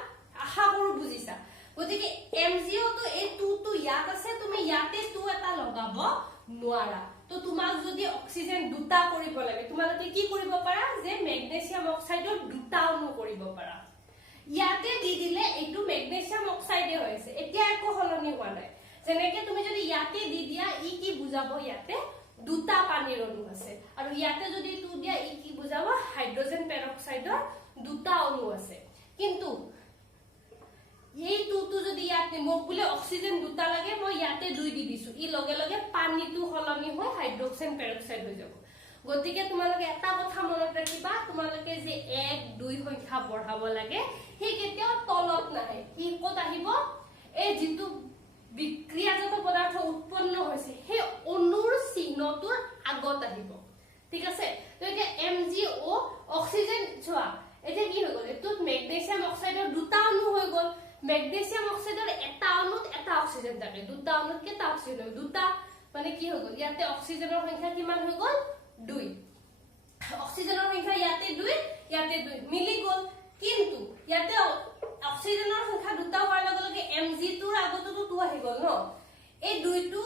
আশা কৰো বুজিছা গতিকে MgO তো এই 2 তো ইয়াত আছে তুমি ইয়াতে 2 এটা লগাব নোৱাৰা তো তোমাক যদি অক্সিজেন দুটা কৰিব লাগে তোমালোকে কি কৰিব পাৰা যে মেগনেছিয়াম অক্সাইডৰ দুটা অণু কৰিব পাৰা ইয়াতে দি দিলে এইটো মেগনেছিয়াম অক্সাইডে হৈছে এতিয়া একো হলনি হোৱা নাই যেনেকে তুমি যদি ইয়াতে দি দিয়া ই কি বুজাব ইয়াতে দুটা পানীৰ অণু আছে আৰু ইয়াতে যদি 2 দিয়া ই কি বুজাব হাইড্ৰোজেন পেৰক্সাইডৰ দুটা অণু আছে কিন্তু এই 2 তো যদি ইয়াতে মোক বলে অক্সিজেন দুটা লাগে মই ইয়াতে 2 দি দিছো ই লগে লগে পানীটো হলনি হৈ হাইড্ৰোজেন পেৰক্সাইড হৈ যাব গতিকে তোমালোকে এটা কথা মনত ৰাখিবা তোমালোকে যে 1 2 সংখ্যা বঢ়াব লাগে সেই কেতিয়াও তলত নাহে ই কত আহিব এই যিটো বিক্ৰিয়াজাত পদাৰ্থ উৎপন্ন হৈছে সেই অণুৰ চিহ্নটোৰ আগত আহিব ঠিক আছে তো এতিয়া MgO অক্সিজেন ছোৱা এটা কি হৈ গল এটোত মেগনেছিয়াম অক্সাইডৰ দুটা অণু হৈ গল মেগনেছিয়াম অক্সাইডৰ এটা অণুত এটা অক্সিজেন থাকে দুটা অণুত কেটা অক্সিজেন দুটা মানে কি হৈ গল ইয়াতে অক্সিজেনৰ সংখ্যা কিমান হৈ গল 2 অক্সিজেনৰ সংখ্যা ইয়াতে 2 ইয়াতে 2 মিলি গল কিন্তু ইয়াতে অক্সিজেনৰ সংখ্যা দুটা হোৱাৰ লগে লগে Mg টোৰ আগতটো 2 আহি গল ন এই 2 টো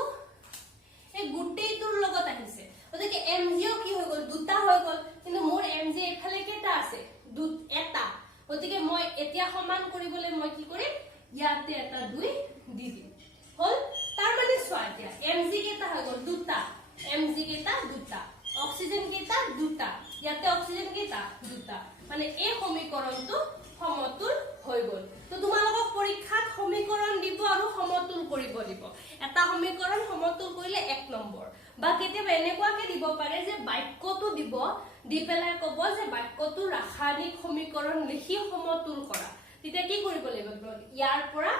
এই গুটেইটোৰ লগত আহিছে গতিকে MgO কি হৈ গল দুটা হৈ গল কিন্তু মোৰ Mg এফালে কেটা আছে এটা গতিকে মই এতিয়া সমান কৰিবলৈ মই কি কৰিম ইয়াতে এটা 2 দি দিম হল তাৰ মানে চোৱা এতিয়া Mg কেটা হৈ গল দুটা Mg কেটা দুটা অক্সিজেন কেটা দুটা ইয়াতে অক্সিজেন কেটা দুটা মানে এই সমীকৰণটো সমতুল হৈ গল তো তোমালোকক পৰীক্ষাত সমীকৰণ দিব আৰু সমতুল কৰিব দিব এটা সমীকৰণ সমতুল কৰিলে 1 নম্বৰ বা কেতিয়াবা এনেকুৱাকে দিব পাৰে যে বাক্যটো দিব দি পেলাই ক'ব যে বাক্যটো ৰাসায়নিক সমীকৰণ লিখি সমতুল কৰা তেতিয়া কি কৰিব লাগিব ইয়াৰ পৰা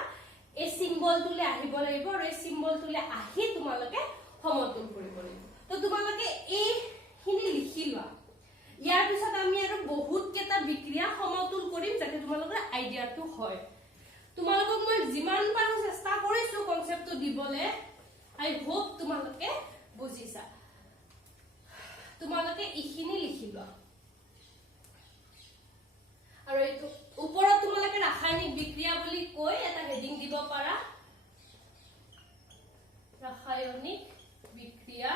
এই সিম্বলটোলে আহিব লাগিব আৰু এই সিম্বলটোলে আহি তোমালোকে সমতুল কৰিব লাগিব তো তোমালোকে এই খিনি লিখি লোৱা ইয়াৰ পিছত আমি আৰু বহুত কেটা বিক্ৰিয়া সমতুল কৰিম যাতে তোমালোকৰ আইডিয়াটো হয় তোমালোকক মই যিমান পাৰো চেষ্টা কৰিছো কনসেপ্টটো দিবলে আই হোপ তোমালোকে বুজিছা তোমালোকে ইখিনি লিখি লোৱা আৰু এইটো ওপৰত তোমালোকে ৰাসায়নিক বিক্ৰিয়া বুলি কৈ এটা হেডিং দিব পাৰা ৰাসায়নিক বিক্ৰিয়া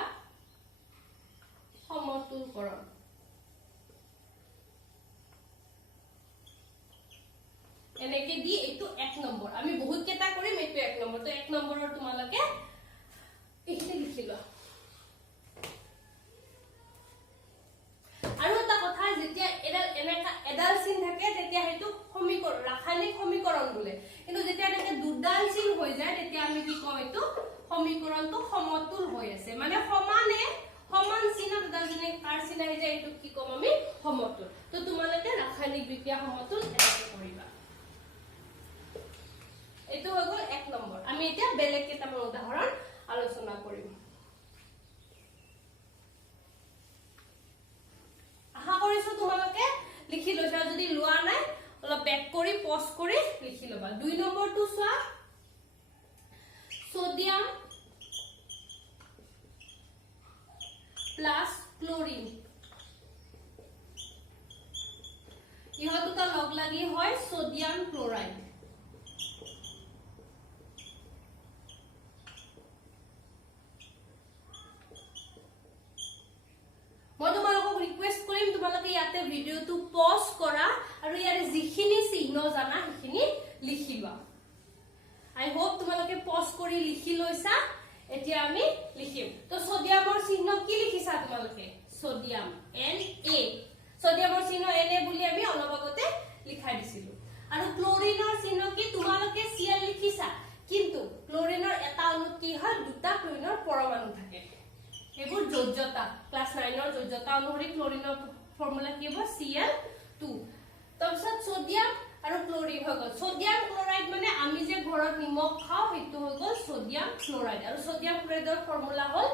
সমতুলকৰণ এনেকে দি এইটো 1 নম্বৰ আমি বহুত কেটা কৰিম এইটো 1 নম্বৰ তো 1 নম্বৰৰ তোমালোকে এইখিনি লিখি লোৱা আৰু এটা কথা যেতিয়া এডাল চিন থাকে তেতিয়া হেতু সমীকৰণ ৰাসায়নিক সমীকৰণ বোলে কিন্তু যেতিয়া এনেকে দুডাল চিন হৈ যায় তেতিয়া আমি কি কওঁ এইটো সমীকৰণটো সমতুল হৈ আছে মানে সমানে সমান চিনত দুডাল চিনে কাৰ চিন আহি যায় এইটো কি কম আমি সমতুল তো তোমালোকে ৰাসায়নিক বিক্ৰিয়া সমতুল এনেকে কৰিবা এইটো হৈ গল 1 নম্বৰ আমি এতিয়া বেলেগ কেটামান উদাহৰণ আলোচনা কৰিম আশা কৰিছো তোমালোকে লিখি লৈছা যদি লোৱা নাই অলপ বেক কৰি পজ কৰি লিখি লবা 2 নম্বৰটো চোৱা সোডিয়াম প্লাস ক্লোৰিন ইহত দুটা লগ লাগি হয় সোডিয়াম ক্লোৰাইড মই তোমালোকক ৰিকুৱেষ্ট কৰিম তোমালোকে ইয়াতে ভিডিওটো পজ কৰা আৰু ইয়াৰে যিখিনি চিহ্ন জানা সেইখিনি লিখি লোৱা আই হোপ তোমালোকে পজ কৰি লিখি লৈছা এতিয়া আমি লিখিম তো সোডিয়ামৰ চিহ্ন কি লিখিছা তোমালোকে সোডিয়াম Na সোডিয়ামৰ চিহ্ন Na বুলি আমি অলপ আগতে লিখাই দিছিলো আৰু ক্লোৰিনৰ চিহ্ন কি তোমালোকে Cl লিখিছা কিন্তু ক্লোৰিনৰ এটা অণুত কি হয় দুটা ক্লোৰিনৰ পৰমাণু থাকে এবোৰ যোজ্যতা ক্লাস 9 ৰ যোজ্যতা অনুসৰি ক্লোৰিনৰ ফৰ্মুলা কি হ'ব Cl2 তাৰপিছত সোডিয়াম আৰু ক্লোৰিন হৈ গল সোডিয়াম ক্লোৰাইড মানে আমি যে ঘৰত নিমখ খাও হেতু হৈ গল সোডিয়াম ক্লোৰাইড আৰু সোডিয়াম ক্লোৰাইডৰ ফৰ্মুলা হল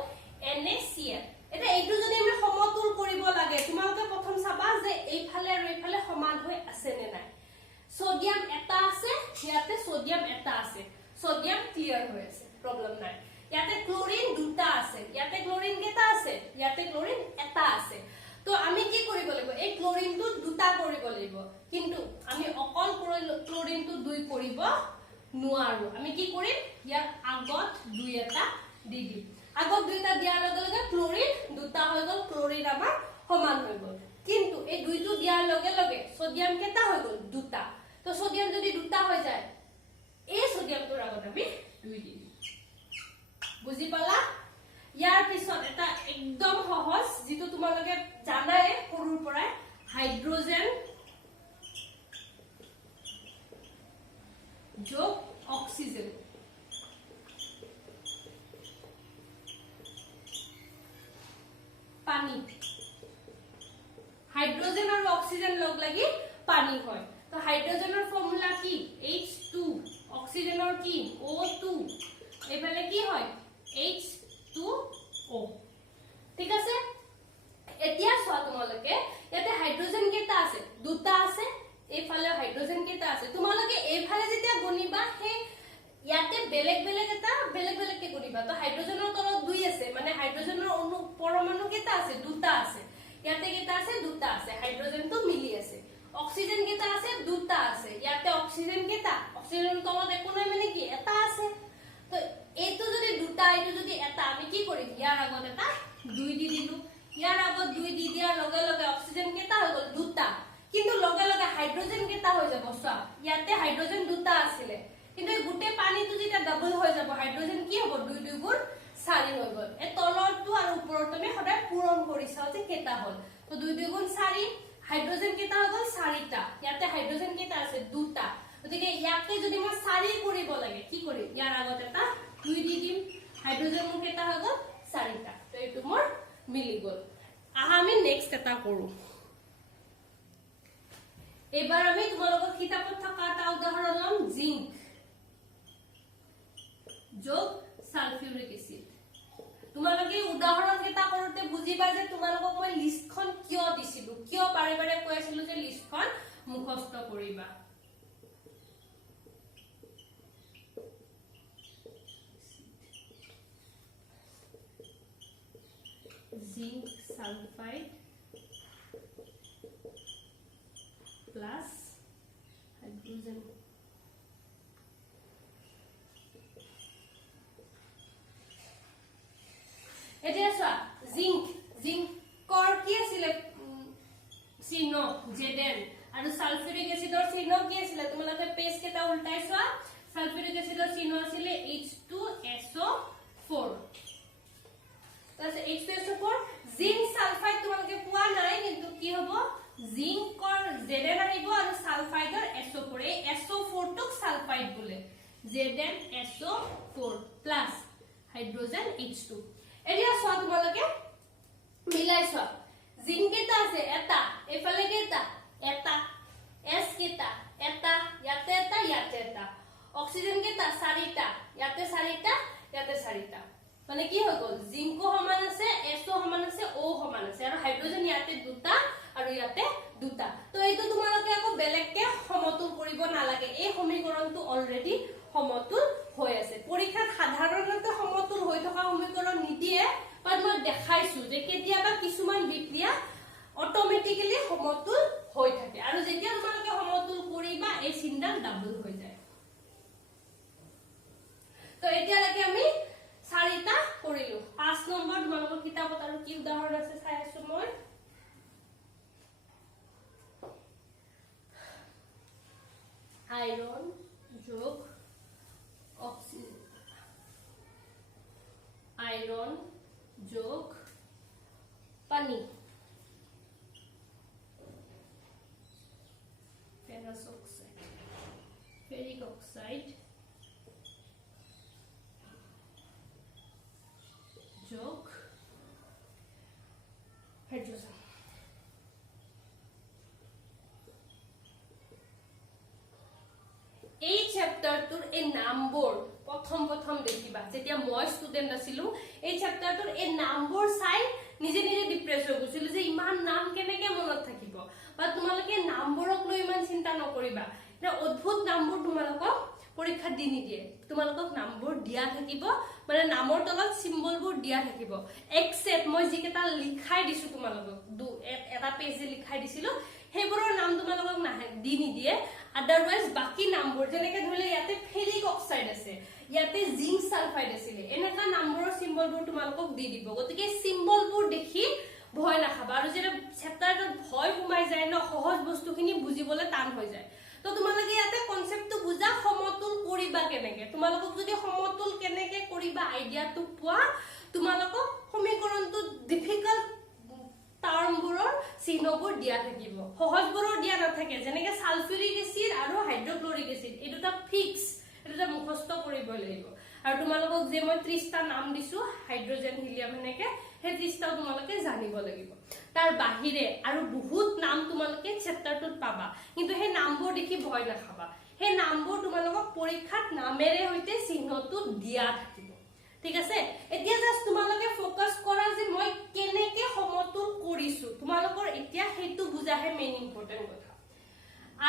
NaCl এটা এইটো যদি আমি সমতুল কৰিব লাগে তোমালোকে প্ৰথম চাবা যে এইফালে আৰু এইফালে সমান হৈ আছে নে নাই সোডিয়াম এটা আছে ইয়াতে সোডিয়াম এটা আছে সোডিয়াম ক্লিয়াৰ হৈ আছে প্ৰবলেম নাই ইয়াতে ক্লোৰিন দুটা আছে ইয়াতে ক্লোৰিন কেটা আছে ইয়াতে ক্লোৰিন ক্লোৰিনটো দুটা কৰিব লাগিব কিন্তু আমি অকল ক্লোৰিনটো দুই কৰিব নোৱাৰো আমি কি কৰিম ইয়াৰ আগত দুই এটা দি দিম আগত দুইটা দিয়াৰ লগে লগে ক্লোৰিন দুটা হৈ গল ক্লোৰিন আমাৰ সমান হৈ গল কিন্তু এই দুইটো দিয়াৰ লগে লগে সোডিয়াম কেটা হৈ গল দুটা তো সোডিয়াম যদি দুটা হৈ যায় এই সোডিয়ামটোৰ আগত আমি দুই দিম বুজি পালা ইয়াৰ পিছত এটা একদম সহজ যেটো তোমালোকে জানাই সৰুৰ পৰাই হাইড্ৰোজেন যোগ অক্সিজেন পানী হাইড্ৰোজেন আৰু অক্সিজেন লগ লাগি পানী হয় তো হাইড্ৰোজেনৰ ফৰ্মুলা কি H2 অক্সিজেনৰ কি O2 এফালে কি হয় H2O ঠিক আছে এতিয়া সোৱা তোমালোকে ইয়াতে হাইড্ৰোজেন কেটা আছে দুটা আছে এফালে হাইড্ৰোজেন কেটা আছে তোমালোকে এফালে যেতিয়া গনিবা হে ইয়াতে বেলেগ বেলেগ এটা বেলেগ বেলেগ কে গনিবা তো হাইড্ৰোজেনৰ তলত দুই আছে মানে হাইড্ৰোজেনৰ অণু পৰমাণু কেটা আছে দুটা আছে ইয়াতে কেটা আছে দুটা আছে হাইড্ৰোজেনটো মিলি আছে অক্সিজেন কেটা আছে দুটা আছে ইয়াতে অক্সিজেন কেটা অক্সিজেনৰ তলত একো নাই মানে কি এটা আছে তো এইটো যদি দুটা এইটো যদি এটা আমি কি কৰিম ইয়াৰ আগত এটা দুই দি দিলু ইয়াৰ আগত দুই দি দিয়াৰ লগে লগে অক্সিজেন কেটা হৈ গল দুটা কিন্তু লগে লগে হাইড্ৰোজেন কেটা হৈ যাব সোৱা ইয়াতে হাইড্ৰোজেন দুটা আছিলে কিন্তু এই গুটে পানীটো যেটা ডাবল হৈ যাব হাইড্ৰোজেন কি হ'ব দুই দুই গুণ 4 হৈ গল এই তলৰটো আৰু ওপৰত তুমি সদায় পূৰণ কৰি চাও যে কেটা হল তো দুই দুই গুণ 4 হাইড্ৰোজেন কেটা হৈ গল 4টা ইয়াতে হাইড্ৰোজেন কেটা আছে দুটা গতিকে ইয়াতে যদি মই 4 কৰিব লাগে কি কৰিম ইয়াৰ আগত এটা দুই দি দিম হাইড্ৰোজেন মোৰ কেটা হৈ গল 4টা তো এইটো মোৰ মিলি গল আমি নেক্সট এটা কৰো এবাৰ আমি তোমালোকৰ কিতাপত থকা এটা উদাহৰণ লম জিংক যোগ সালফিউৰিক এসিড তোমালোকে উদাহৰণ কেটা কৰোতে বুজিবা যে তোমালোকক মই লিষ্টখন কিয় দিছিলো কিয় বাৰে বাৰে কৈ আছিলো যে লিষ্টখন মুখস্থ কৰিবা জিংক সালফাইড প্লাস হাইড্ৰোজেন এতিয়া সোৱা জিংকৰ কি আছিল চিহ্ন Zn আৰু সালফিউৰিক এসিডৰ চিহ্ন কি আছিল তোমালোকে পেজ কেটা উল্টাই সোৱা সালফিউৰিক এসিডৰ চিহ্ন আছিল H2SO4 তাছে H2SO4 জিংক সালফাইড তোমালোকে পোৱা নাই কিন্তু কি হ'ব জিংকৰ Zn আহিব আৰু সালফাইডৰ SO4 এই SO4 টক সালফাইড বোলে ZnSO4 প্লাস হাইড্ৰোজেন H2 এতিয়া সোৱা তোমালোকে মিলাই সোৱা জিংক কেটা আছে এটা এফালে কেটা এটা S কেটা এটা ইয়াতে এটা অক্সিজেন কেটা 4টা ইয়াতে 4টা ইয়াতে 4টা মানে কি হৈ গল জিংক সমান আছে SO সমান আছে O সমান আছে আৰু হাইড্ৰোজেন ইয়াতে দুটা আৰু ইয়াতে দুটা তো এইটো তোমালোকে আকৌ বেলেগকে সমতুল কৰিব নালাগে এই সমীকৰণটো অলৰেডি সমতুল হৈ আছে পৰীক্ষাত সাধাৰণতে সমতুল হৈ থকা সমীকৰণ নিদিয়ে বাট মই দেখাইছো যে কেতিয়াবা কিছুমান বিক্ৰিয়া অটোমেটিক্যালি সমতুল হৈ থাকে আৰু যেতিয়া তোমালোকে সমতুল কৰিবা এই চিহ্নডাল ডাবল হৈ যায় তো এতিয়া লাগি আমি 4টা কৰিলো 5 নম্বৰ তোমালোকৰ কিতাপত আৰু কি উদাহৰণ আছে চাই আছো মই আয়ৰন যোগ অক্সিজেন আয়ৰন যোগ পানি ফেৰাস অক্সাইড ফেৰিক অক্সাইড যোগ হাইড্ৰোজেন এই চ্যাপ্টাৰটোৰ এই নামবোৰ প্ৰথম দেখিবা যেতিয়া মই ষ্টুডেন্ট আছিলো এই চ্যাপ্টাৰটোৰ এই নামবোৰ চাই নিজে নিজে ডিপ্ৰেস হৈ গৈছিল যে ইমান নাম কেনেকে মনত থাকিব বা তোমালোকে নামবোৰক লৈ ইমান চিন্তা নকৰিবা এটা অদ্ভুত নামবোৰ তোমালোকক পৰীক্ষা দি নিদিয়ে তোমালোকক নামবোৰ দিয়া থাকিব মানে নামৰ তলত সিম্বলবোৰ দিয়া থাকিব এক্সেপ্ট মই যিকেটা লিখাই দিছো তোমালোকক এটা পেজে লিখাই দিছিলো হেবোৰৰ নাম তোমালোকক নাহে দি নিদিয়ে আদাৰৱাইজ বাকি নামবোৰ যেনেকৈ ধৰিলে ইয়াতে ফেৰিক অক্সাইড আছে ইয়াতে জিংক সালফাইড আছে এনেকা নামবোৰৰ সিম্বলবোৰ তোমালোকক দি দিব গতিকে সিম্বলবোৰ দেখি ভয় নাখাবা আৰু যেটা চেপ্টাৰটোত ভয় সোমাই যায় ন সহজ বস্তুখিনি বুজিবলৈ টান হৈ যায় তো তোমালোকে ইয়াতে কনসেপ্টটো বুজা সমতুল কৰিবা কেনেকে তোমালোকক যদি সমতুল কেনেকে কৰিবা আইডিয়াটো পোৱা তোমালোকক সমীকৰণটো ডিফিকাল্ট টাৰ্মবোৰৰ চিহ্নবোৰ দিয়া থাকিব সহজবোৰৰ দিয়া নাথাকে যেনেকে সালফিউৰিক এসিড আৰু হাইড্ৰক্লোৰিক এসিড এই দুটা ফিক্স এটা মুখস্থ কৰিব লাগিব আৰু তোমালোকক যে মই 30টা নাম দিছো হাইড্ৰোজেন হিলিয়াম হেনেকে হে 30টা তোমালোকে জানিব লাগিব তাৰ বাহিৰে আৰু বহুত নাম তোমালোকে চেপ্টাৰটোত পাবা কিন্তু হে নামবোৰ দেখি ভয় নাখাবা হে নামবোৰ তোমালোকক পৰীক্ষাত নামেৰে হৈতে চিহ্নটো দিয়া থাকিব ঠিক আছে এতিয়া জাস্ট তোমালোকে ফোকাস কৰা যে মই কেনেকে সমতুল কৰিছো তোমালোকৰ এতিয়া হেতু বুজাহে মেইন ইম্পৰ্টেন্ট কথা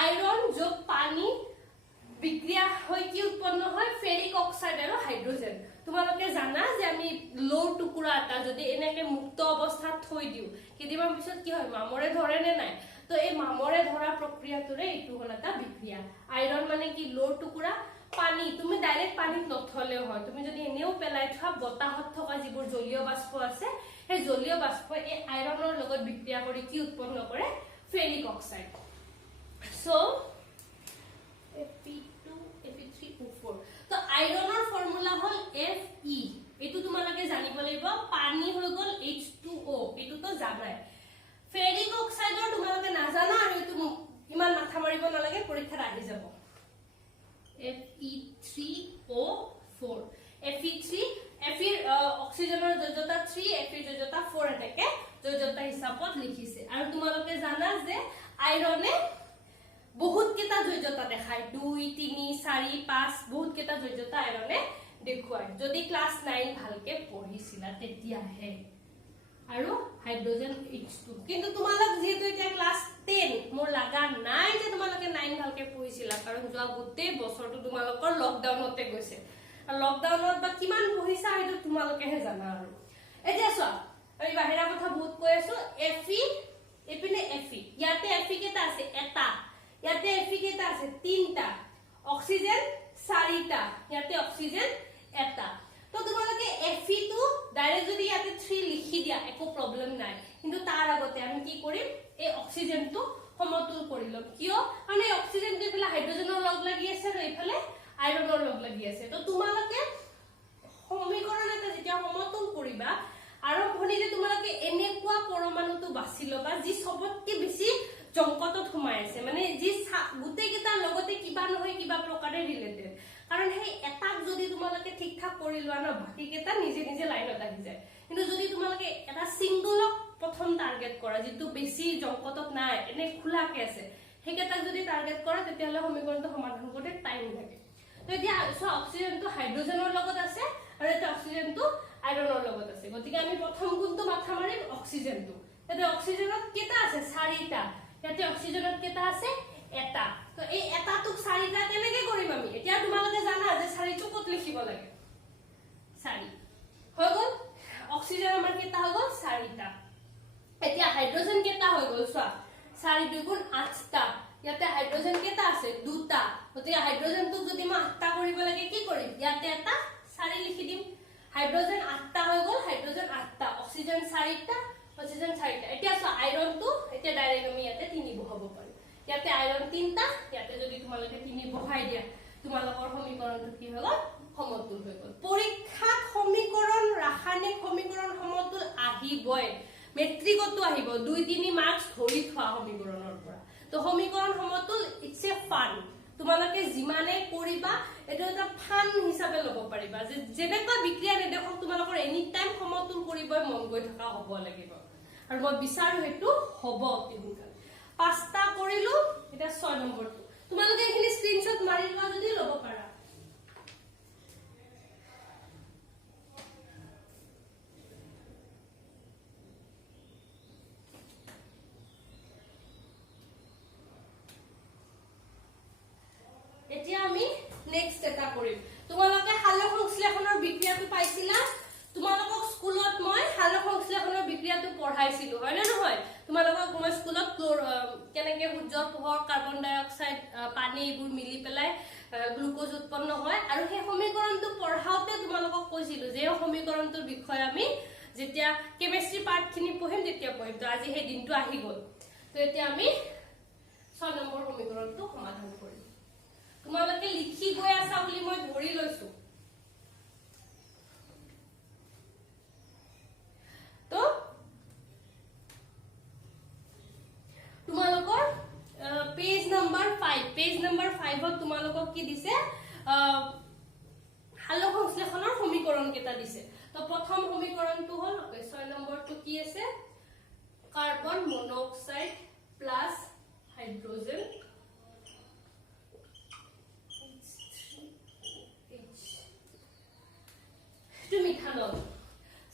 আইৰন যোগ পানী বিক্ৰিয়া হয় কি উৎপন্ন হয় ফেৰিক অক্সাইড আৰু হাইড্ৰোজেন তোমালোকে জানা যে আমি লো টুকুৰা এটা যদি এনেকে মুক্ত অৱস্থাত থৈ দিও কিদিমান পিছত কি হয় মামৰে ধৰে নে নাই তো এই মামৰে ধৰা প্ৰক্ৰিয়াটোৰে এটো হল এটা বিক্ৰিয়া আইৰন মানে কি লো টুকুৰা পানী তুমি ডাইৰেক্ট পানীত নথলেও হয় তুমি যদি এনেও পেলাই থোৱা বতাহত থকা যিবোৰ জলীয় বাষ্প আছে সেই জলীয় বাষ্প এই আইৰনৰ লগত বিক্ৰিয়া কৰি কি উৎপন্ন কৰে ferric oxide so Fe2 Fe3O4 তো আইৰনৰ ফৰ্মুলা হল Fe এটো তোমালোকে জানিব লাগিব পানী হৈ গল H2O এটো তো জানাই ফেৰিক অক্সাইডৰ তোমালোকে নাজানা আৰু এটো ইমান মাথা মাৰিব নালাগে পৰীক্ষাত আহি যাব Fe3O4 Fe3 Fe অক্সিজেনৰ যোজ্যতা 3 Fe যোজ্যতা 4 এটাকে যোজ্যতা হিচাপত লিখিছে আৰু তোমালোকে জানা যে আইৰনে বহুত কেটা যোজ্যতা দেখায় 2 3 4 5 বহুত কেটা যোজ্যতা আইৰনে দেখুৱায় যদি ক্লাস 9 ভালকে পঢ়িছিলা তেতিয়া হে আৰু হাইড্ৰোজেন H2 কিন্তু তোমালোক যেহেতু এতিয়া ক্লাস 10 মোৰ লাগা নাই যে তোমালোকে 9 ভালকে পঢ়িছিলা কাৰণ যোৱা গোটেই বছৰটো তোমালোকৰ লকডাউনতে গৈছে আৰু লকডাউনত বা কিমান পঢ়িছা হেতু তোমালোকেহে জানা আৰু এতিয়া চোৱা আমি বাহিৰা কথা বহুত কৈ আছো Fe এপিনে Fe ইয়াতে Fe কেটা আছে এটা ইয়াতে Fe কেটা আছে 3টা অক্সিজেন 4টা ইয়াতে অক্সিজেন এটা তো তোমালোকে Fe টো ডাইৰেক্ট যদি ইয়াতে 3 লিখি দিয়া একো প্ৰবলেম নাই কিন্তু তাৰ আগতে আমি কি কৰিম এই অক্সিজেনটো সমতুল কৰি লম কিয় মানে অক্সিজেনটো ইফালে হাইড্ৰোজেনৰ লগ লাগি আছে আৰু ইফালে আইৰনৰ লগ লাগি আছে তো তোমালোকে সমীকৰণ এটা যেতিয়া সমতুল কৰিবা আৰম্ভণিতে তোমালোকে এনেকুৱা পৰমাণুটো বাছি লবা যি সবতকে বেছি জংকতত সোমাই আছে মানে যি গুটেই কেটাৰ লগতে কিবা নহয় কিবা প্ৰকাৰে ৰিলেটেড কাৰণ সেই এটাক যদি তোমালোকে ঠিক ঠাক কৰি লোৱা ন বাকি কেটা নিজে নিজে লাইনত আহি যায় কিন্তু যদি তোমালোকে এটা সিঙ্গলক প্ৰথম টাৰ্গেট কৰা যেটো বেছি জংকতত নাই এনে খোলাকে আছে সেই কেটাক যদি টাৰ্গেট কৰা তেতিয়ালে সমীকৰণটো সমাধান কৰোতে টাইম লাগে তো এতিয়া অক্সিজেনটো হাইড্ৰোজেনৰ লগত আছে আৰু এটা অক্সিজেনটো আইৰনৰ লগত আছে গতিকে আমি প্ৰথম গুণটো মাথা মাৰিম অক্সিজেনটো এতে অক্সিজেনত কেটা আছে 4টা ইয়াতে অক্সিজেনত কেটা আছে এটা তো এই এটাটোক 4টা কেনেকে কৰিম আমি এতিয়া তোমালোকে জানা যে 4টো কত লিখিব লাগে 4 হৈ গল অক্সিজেন আমাৰ কেটা হৈ গল 4টা এতিয়া হাইড্ৰোজেন কেটা হৈ গল চোৱা 4 2 গুণ 8টা ইয়াতে হাইড্ৰোজেন কেটা আছে 2টা গতিকে হাইড্ৰোজেনটো যদি মই 8টা কৰিব লাগে কি কৰিম ইয়াতে এটা 4 লিখি দিম হাইড্ৰোজেন 8টা হৈ গল হাইড্ৰোজেন 8টা অক্সিজেন 4টা অক্সিজেন 4টা এতিয়া চোৱা আইৰনটো এতিয়া ডাইৰেক্ট আমি ইয়াতে 3 বহাব পাৰো ইয়াতে আইৰন 3টা ইয়াতে যদি তোমালোকে 3 বহাই দিয়া তোমালোকৰ সমীকৰণটো কি হৈ গল সমতুল হৈ গল পৰীক্ষাত সমীকৰণ ৰাসায়নিক সমীকৰণ সমতুল আহিবই মেট্ৰিকতো আহিব 2-3 মাৰ্কস ধৰি থোৱা সমীকৰণৰ পৰা তো সমীকৰণ সমতুল ইটস এ ফান তোমালোকে জিমানে কৰিবা এটো এটা ফান হিচাপে লব পাৰিবা যে যেনেকা বিক্ৰিয়া নেদেখক তোমালোকৰ এনি টাইম সমতুল কৰিবই মন গৈ থকা হ'ব লাগিব আৰু মই বিচাৰো হেতু হ'ব তিহুকাল 5টা কৰিলো এটা 6 নম্বৰটো তোমালোকে এখিনি স্ক্ৰিনশ্বট মাৰি লোৱা যদি লব পাৰা এতিয়া আমি নেক্সট এটা কৰিম তোমালোকে সালোক সংশ্লেষণৰ বিক্ৰিয়াটো পাইছিলা তোমালোকক স্কুলত মই সালোক সংশ্লেষণৰ বিক্ৰিয়াটো পঢ়াইছিলো হয় না নহয় তোমালোকক মই স্কুলত কেনেকে সূৰ্যৰ পোহৰ কাৰ্বন ডাই অক্সাইড পানী এইবোৰ মিলি পেলাই গ্লুকোজ উৎপন্ন হয় আৰু সেই সমীকৰণটো পঢ়াওতে তোমালোকক কৈছিলো যে সমীকৰণটোৰ বিষয়ে আমি যেতিয়া কেমিষ্ট্ৰি পাৰ্টখিনি পঢ়িম তেতিয়া পঢ়িম তো আজি সেই দিনটো আহি গ'ল তো এতিয়া আমি 6 নম্বৰ সমীকৰণটো সমাধান কৰিম তোমালোকে লিখি গৈ আছা বুলি মই ধৰি লৈছো তো তোমালোকৰ পেজ নম্বৰ 5 তোমালোকক কি দিছে সালোক সংশ্লেষণৰ সমীকৰণ কেইটা দিছে তো প্ৰথম সমীকৰণটো হল 6 নম্বৰটো কি আছে carbon monoxide plus hydrogen two methanol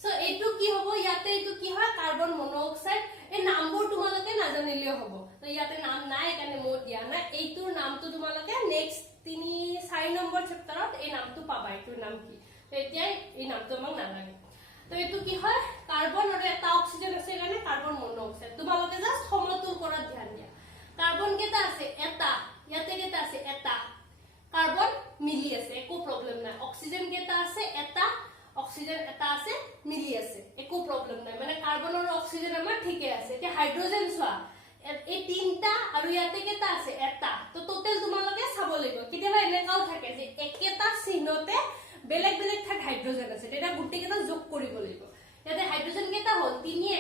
so এইটো কি হ'ব ইয়াতে এইটো কি হয় কাৰ্বন মনোক্সাইড এই নামবোৰ তোমালোকে নাজানিলেও হ'ব তো ইয়াতে নাম নাই কাৰণে মই দিয়া নাই এইটোৰ নামটো তোমালোকে নেক্সট 3-4 নম্বৰ চেপ্টাৰত এই নামটো পাবা এইটোৰ নাম কি তো এতিয়া এই নামটো আমাক নালাগে তো এইটো কি হয় কাৰ্বন আৰু এটা অক্সিজেন আছে কাৰণে কাৰ্বন মনোক্সাইড তোমালোকে জাস্ট সমতুল কৰাত ধ্যান দিয়া কাৰ্বন কেটা আছে এটা ইয়াতে কেটা আছে এটা কাৰ্বন মিলি আছে একো প্ৰবলেম নাই অক্সিজেন কেটা আছে এটা অক্সিজেন এটা আছে মিলি আছে একো প্ৰবলেম নাই মানে কাৰ্বন আৰু অক্সিজেন আমাৰ ঠিকে আছে এতিয়া হাইড্ৰোজেন সোৱা এই তিনটা আৰু ইয়াতে কেটা আছে এটা তো টোটাল তোমালোকে চাব লাগিব কিতেবা এনেকাও থাকে যে একেটা চিহ্নতে বেলেগ বেলেগ ঠাইত হাইড্ৰোজেন আছে এটা গুটি কেটা যোগ কৰিব লাগিব ইয়াতে হাইড্ৰোজেন কেটা হল 3 1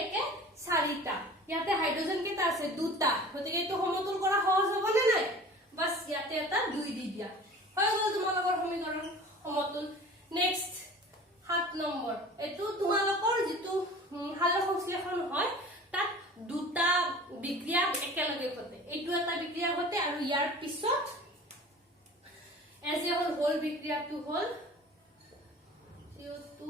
4টা ইয়াতে হাইড্ৰোজেন কেটা আছে দুটা গতিকে এটো সমতুল কৰা সহজ হ'ব নে নাই বাস ইয়াতে এটা 2 দি দিয়া হৈ গ'ল তোমালোকৰ সমীকৰণ সমতুল নেক্সট 7 নম্বৰ এটো তোমালোকৰ যেটো সালোক সংশ্লেষণ হয় তাত দুটা বিক্ৰিয়া একেলগে ঘটে এইটো এটা বিক্ৰিয়া ঘটে আৰু ইয়াৰ পিছত এজ এ হোল বিক্ৰিয়াটো হল CO2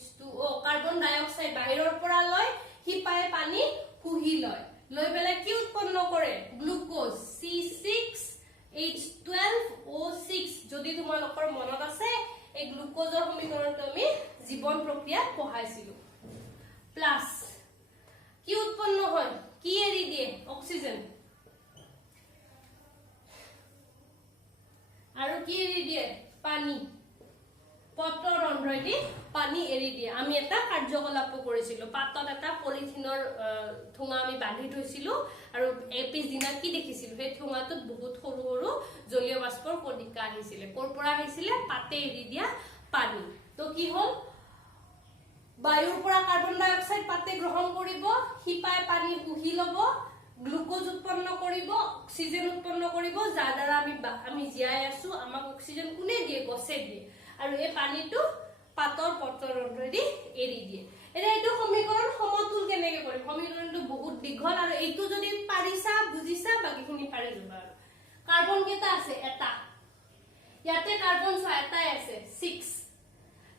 H2O carbon dioxide বাহিৰৰ পৰা লয় হিপাই পানী শুহি লয় লৈ পেলাই কি উৎপন্ন কৰে গ্লুকোজ C6H12O6 যদি তোমালোকৰ মনত আছে এই গ্লুকোজৰ সমীকৰণটো আমি জীৱন প্ৰক্ৰিয়াত পঢ়াইছিলো প্লাস কি উৎপন্ন হয় কি এৰি দিয়ে অক্সিজেন আৰু কি এৰি দিয়ে পানী পত্ৰৰ ৰন্ধ্ৰইদি পানী এৰি দিয়ে আমি এটা কাৰ্যকলাপ কৰিছিলো পাতত এটা পলিথিনৰ ঠুঙা আমি বান্ধি থৈছিলো আৰু এপিস দিনা কি দেখিছিলো সেই ঠুঙাটোত বহুত সৰু সৰু জলীয় বাষ্পৰ কণিকা আহিছিল কৰ পৰা আহিছিল পাতে এৰি দিয়া পানী তো কি হল বায়ুৰ পৰা কাৰ্বন ডাই অক্সাইড পাতে গ্ৰহণ কৰিব হিপাই পানী শুহি লব গ্লুকোজ উৎপন্ন কৰিব অক্সিজেন উৎপন্ন কৰিব যাৰ দ্বাৰা আমি জীয়াই আছো আমাক অক্সিজেন কোনে দিয়ে গছে দিয়ে আৰু এই পানীটো পাতৰ পত্ৰৰ ৰন্ধ্ৰইদি এৰি দিয়ে এটা এইটো সমীকৰণ সমতুল কেনেকৈ কৰিম সমীকৰণটো বহুত দীঘল আৰু এইটো যদি পাৰিছা বুজিছা বাকিখিনি পাৰি যাবা আৰু কাৰ্বন কেটা আছে এটা ইয়াতে কাৰ্বন সোৱা এটাই আছে 6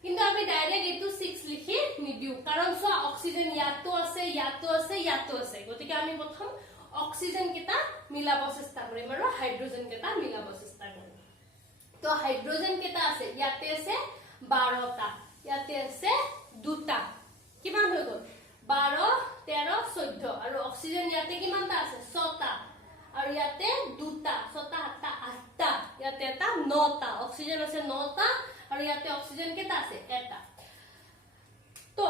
কিন্তু আমি ডাইৰেক্ট এটো 6 লিখি নিদিও কাৰণ সোৱা অক্সিজেন ইয়াতো আছে ইয়াতো আছে ইয়াতো আছে গতিকে আমি প্ৰথম অক্সিজেন কেটা মিলাব চেষ্টা কৰিম আৰু হাইড্ৰোজেন কেটা মিলাব চেষ্টা কৰিম তো হাইড্ৰোজেন কেটা আছে ইয়াতে আছে 12টা ইয়াতে আছে দুটা কিমান হৈ গ'ল 12 13 14 আৰু অক্সিজেন ইয়াতে কিমানটা আছে 6টা আৰু ইয়াতে দুটা 6টা 7টা 8টা ইয়াতে এটা 9টা অক্সিজেন আছে 9টা আৰু ইয়াতে অক্সিজেন কেটা আছে এটা তো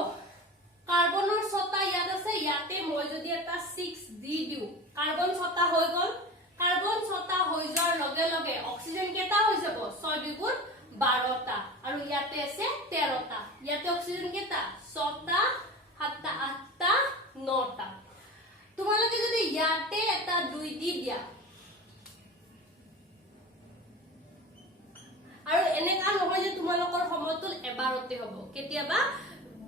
কাৰ্বনৰ 6টা ইয়াত আছে ইয়াতে মই যদি এটা 6 দি দিও কাৰ্বন 6টা হৈ গ'ল কাৰ্বন 6টা হৈ যোৱাৰ লগে লগে অক্সিজেন কেটা হৈ যাব 6 দুগুণ 12টা আৰু ইয়াতে আছে 13টা ইয়াতে অক্সিজেন কেটা 6টা 7টা 8টা 9টা তোমালোকে যদি ইয়াতে এটা 2 দি দিয়া আৰু এনেকা নহয় যে তোমালোকৰ সমতুল এবাৰতে হ'ব কেতিয়াবা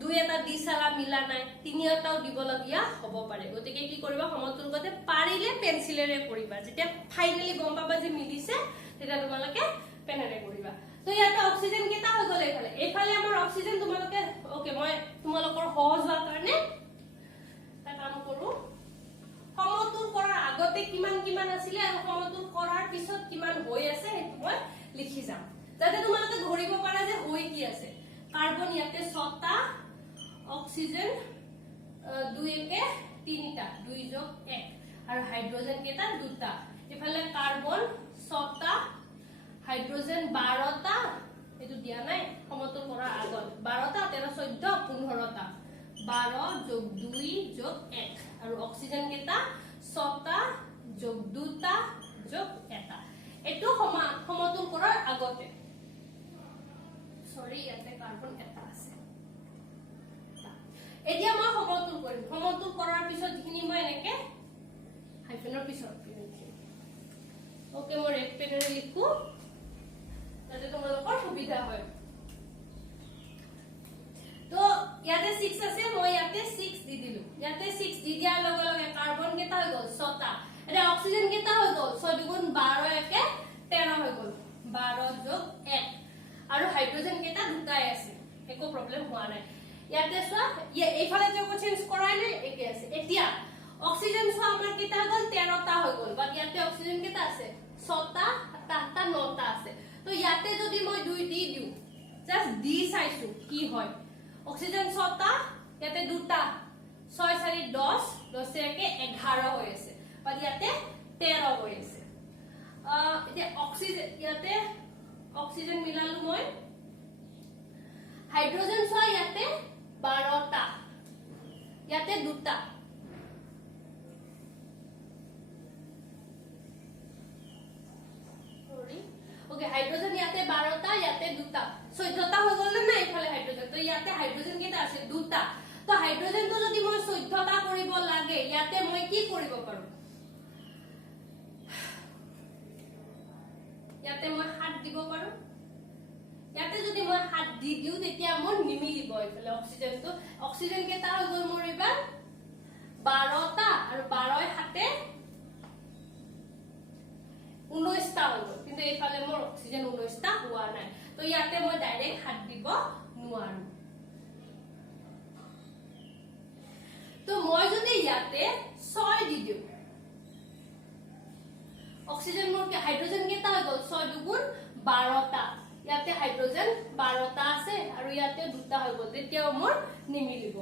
2 এটা দিছালা মিলা নাই 3 এটাও দিব লগিয়া হ'ব পাৰে গতিকে কি কৰিবা সমতুল গতে পাৰিলে পেন্সিলেৰে কৰিবা যেতিয়া ফাইনালি গম পাবা যে মিলিছে তেতিয়া তোমালোকে পেনেৰে কৰিবা তো ইয়াতে অক্সিজেন কেটা হৈ গলে এফালে আমাৰ অক্সিজেন তোমালোকে ওকে মই তোমালোকৰ সহজ হোৱাৰ কাৰণে এটা কাম কৰো সমতুল কৰাৰ আগতে কিমান কিমান আছিল আৰু সমতুল কৰাৰ পিছত কিমান হৈ আছে সেইটো মই লিখি যাম যাতে তোমালোকে ধৰিব পাৰা যে হৈ কি আছে কাৰ্বন ইয়াতে 6টা অক্সিজেন 2 একে 3টা 2 যোগ 1 আৰু হাইড্ৰোজেন কেটা 2টা ইফালে কাৰ্বন 6টা হাইড্ৰোজেন 12টা এটো দিয়া নাই সমতুল কৰাৰ আগত 12টা 13 14 15টা 12 যোগ 2 যোগ 1 আৰু অক্সিজেন কেটা 6টা যোগ 2টা যোগ 1টা এটো সমতুল কৰাৰ আগতে সৰি ইয়াতে কাৰ্বন এটা আছে এতিয়া মই সমতুল কৰিম সমতুল কৰাৰ পিছত যিখিনি মই এনেকে হাইফেনৰ পিছত লিখিম ওকে মই ৰেড পেনেৰে লিখো যাতে তোমালোকৰ সুবিধা হয় তো ইয়াতে 6 আছে মই ইয়াতে 6 দি দিলু ইয়াতে 6 দি দিয়াৰ লগে লগে কাৰ্বন কেটা হৈ গল 6টা এটা অক্সিজেন কেটা হৈ গল 6 দুগুণ 12 একে 13 হৈ গল 12 যোগ 1 আৰু হাইড্ৰোজেন কেটা দুটাই আছে একো প্ৰবলেম হোৱা নাই ইয়াতে সোৱা এইফালে যে চেঞ্জ কৰাই নাই একে আছে এতিয়া অক্সিজেন সোৱা আমাৰ কেটা গল 13টা হৈ গল বাট ইয়াতে অক্সিজেন কেটা আছে 6টা 7টা 9টা আছে তো ইয়াতে যদি মই 2 দি দিউ জাস্ট দি চাইছো কি হয় অক্সিজেন 6টা ইয়াতে দুটা 6 4 10 10 একে 11 হৈ আছে বাট ইয়াতে 13 হৈ আছে এতিয়া অক্সিজেন ইয়াতে অক্সিজেন মিলালো মই হাইড্ৰোজেন সোৱা ইয়াতে 12টা ইয়াতে দুটা সৰি ওকে হাইড্ৰোজেন ইয়াতে 12টা ইয়াতে দুটা 14টা হৈ গল না ইফালে হাইড্ৰোজেন তো ইয়াতে হাইড্ৰোজেন কেটা আছে দুটা তো হাইড্ৰোজেন তো যদি মই 14টা কৰিব লাগে ইয়াতে মই কি কৰিব পাৰো ইয়াতে মই 7 দিব পাৰো ইয়াতে যদি মই 7 দি দিউ তেতিয়া মোৰ নিমিলিব ইফালে অক্সিজেন কেটা হৈ গল মোৰ এবাৰ 12টা আৰু 12 7 19টা হৈ গল কিন্তু এইফালে মোৰ অক্সিজেন 19টা হোৱা নাই তো ইয়াতে মই ডাইৰেক্ট 7 দিব নোৱাৰো তো মই যদি ইয়াতে 6 দি দিউ অক্সিজেন মোৰ হাইড্ৰোজেন কেটা হৈ গল 6 দুগুণ 12টা ইয়াতে হাইড্ৰোজেন 12টা আছে আৰু ইয়াতে দুটা হৈ গল তেতিয়াও মোৰ নিমিলিব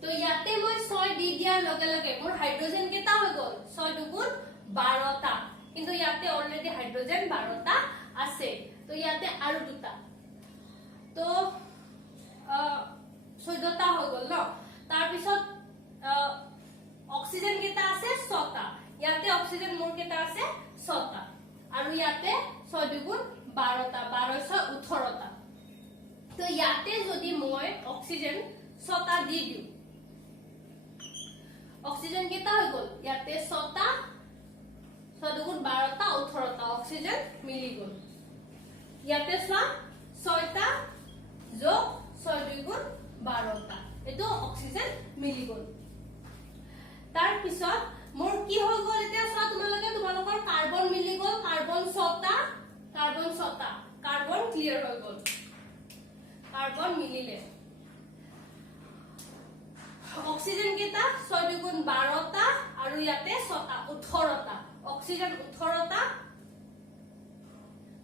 তো ইয়াতে মই 6 দি দিয়াৰ লগে লগে মোৰ হাইড্ৰোজেন কেটা হৈ গল 6 দুগুণ 12টা কিন্তু ইয়াতে অলৰেডি হাইড্ৰোজেন 12টা আছে তো ইয়াতে আৰু দুটা তো 14টা হৈ গল ন তাৰ পিছত অক্সিজেন কেটা আছে 6টা ইয়াতে অক্সিজেন মোৰ কেটা আছে 6টা আৰু ইয়াতে 6 দুগুণ 12টা 12 6 18টা তো ইয়াতে যদি মই অক্সিজেন 6টা দি দিউ অক্সিজেন কেটা হৈ গল ইয়াতে 6টা 6 দুগুণ 12টা 18টা অক্সিজেন মিলি গল ইয়াতে সোৱা 6টা যোগ 6 দুগুণ 12টা এটো অক্সিজেন মিলি গল তাৰ পিছত মোৰ কি হৈ গল এতিয়া সোৱা তোমালোকৰ কাৰ্বন মিলি গল কাৰ্বন 6টা কাৰ্বন ক্লিয়াৰ হৈ গল কাৰ্বন মিলিলে অক্সিজেন কেটা 6 দুগুণ 12টা আৰু ইয়াতে 6টা 18টা অক্সিজেন 18টা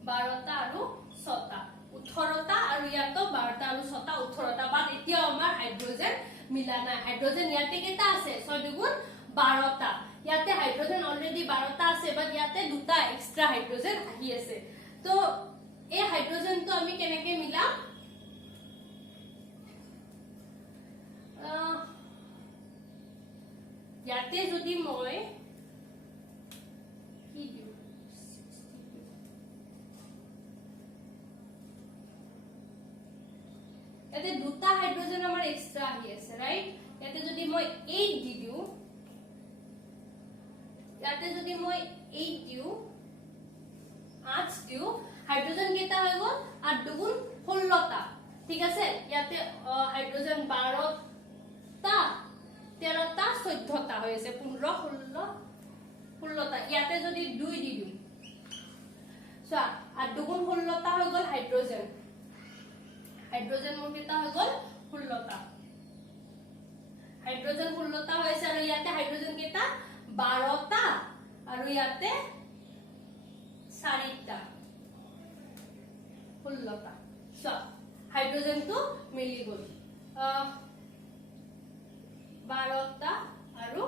12টা আৰু 6টা 18টা আৰু ইয়াতে 12টা আৰু 6টা 18টা বাট এতিয়া আমাৰ হাইড্ৰোজেন মিলা নাই হাইড্ৰোজেন ইয়াতে কেটা আছে 6 দুগুণ 12টা ইয়াতে হাইড্ৰোজেন অলৰেডি 12টা আছে বাট ইয়াতে দুটা এক্সট্ৰা হাইড্ৰোজেন আহি আছে তো এই হাইড্ৰোজেন তো আমি কেনেকে মিলাম ইয়াতে যদি মই কি দিউ ইয়াতে দুটা হাইড্ৰোজেন আমাৰ এক্সট্ৰা আহি আছে ৰাইট ইয়াতে যদি মই 8 দি দিউ ইয়াতে যদি মই 8 দিউ 8 দিউ হাইড্ৰোজেন কেটা হৈ গল 8 দুগুণ 16টা ঠিক আছে ইয়াতে হাইড্ৰোজেন 12টা 13টা 14টা হৈ আছে 15 16টা ইয়াতে যদি 2 দি দিউ সো 8 দুগুণ 16টা হৈ গল হাইড্ৰোজেন মোৰ কেটা হৈ গল 16টা হাইড্ৰোজেন 16টা হৈছে আৰু ইয়াতে হাইড্ৰোজেন কেটা 12টা আৰু ইয়াতে 4টা 16টা সো হাইড্ৰোজেনটো মিলি গল 12টা আৰু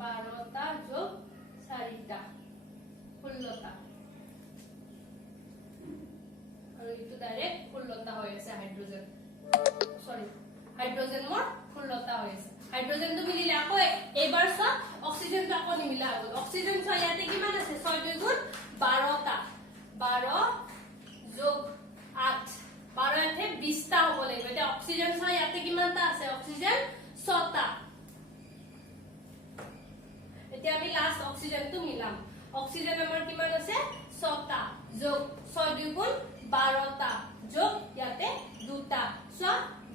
12টা যোগ 4টা 16টা আৰু ইটো ডাইৰেক্ট 16টা হৈ আছে হাইড্ৰোজেন সৰি হাইড্ৰোজেন মোৰ 16টা হৈ আছে হাইড্ৰোজেনটো মিলিলে আকৌ এবাৰ ছ অক্সিজেনটো আকৌ নিমিলা হ'ল অক্সিজেন ছ ইয়াতে কিমান আছে 6 2 গুণ 12টা 12 যোগ 8 12 এতে 20টা হ'ব লাগিব এতিয়া অক্সিজেন ছ ইয়াতে কিমানটা আছে অক্সিজেন 6টা এতিয়া আমি লাষ্ট অক্সিজেনটো মিলাম অক্সিজেন আমাৰ কিমান আছে 6টা যোগ 6 2 গুণ 12টা যোগ ইয়াতে 2টা ছ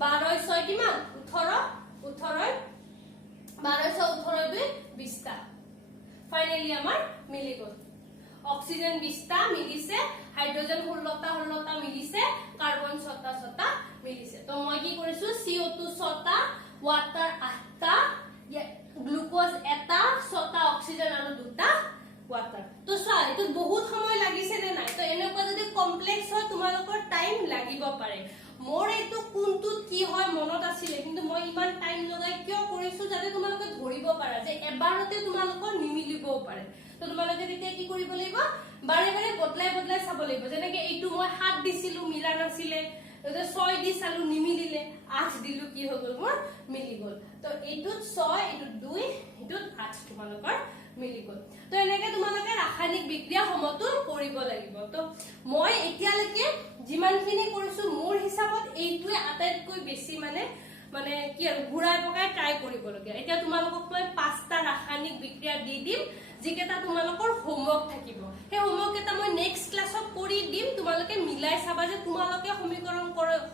12 6 কিমান 18 18 12 18 2 20টা ফাইনালি আমাৰ মিলি গল অক্সিজেন 20টা মিলিছে হাইড্ৰোজেন 16টা 16টা মিলিছে কাৰ্বন 6টা 6টা মিলিছে তো মই কি কৰিছো CO2 6টা ওয়াটাৰ 8টা গ্লুকোজ এটা 6টা অক্সিজেন আৰু 2টা ওয়াটাৰ তো সৰ এটো বহুত সময় লাগিছে নে নাই তো এনেকুৱা যদি কমপ্লেক্স হয় তোমালোকৰ টাইম লাগিব পাৰে মোৰ এটো কোনটো কি হয় মনত আছিল কিন্তু মই ইমান টাইম লগাই কিয় কৰিছো যাতে তোমালোকে ধৰিব পাৰা যে এবাৰতে তোমালোকৰ নিমিলিবও পাৰে তো তোমালোকে তেতিয়া কি কৰিব লাগিব বাৰে বাৰে বদলাই চাব লাগিব যেনেকে এইটো মই 7 দিছিলো মিলা নাছিলে তো 6 দি চালু নিমিলিলে 8 দিলু কি হৈ গল মোৰ মিলি গল তো এইটোত 6 এইটোত 2 এইটোত 8 তোমালোকৰ মিলি গল তো এনেকে তোমালোকে ৰাসায়নিক বিক্ৰিয়া সমতুল কৰিব লাগিব তো মই এতিয়ালৈকে যিমানখিনি কৰিছো মোৰ হিচাপত এইটোৱে আটাইতকৈ বেছি মানে কি আৰু ঘুৰাই পকাই ট্ৰাই কৰিব লাগে এতিয়া তোমালোকক মই 5টা ৰাসায়নিক বিক্ৰিয়া দি দিম যিকেটা তোমালোকৰ হোমৱৰ্ক থাকিব হে হোমৱৰ্ক এটা মই নেক্সট ক্লাছত কৰি দিম তোমালোকে মিলাই চাবা যে তোমালোকে সমীকৰণ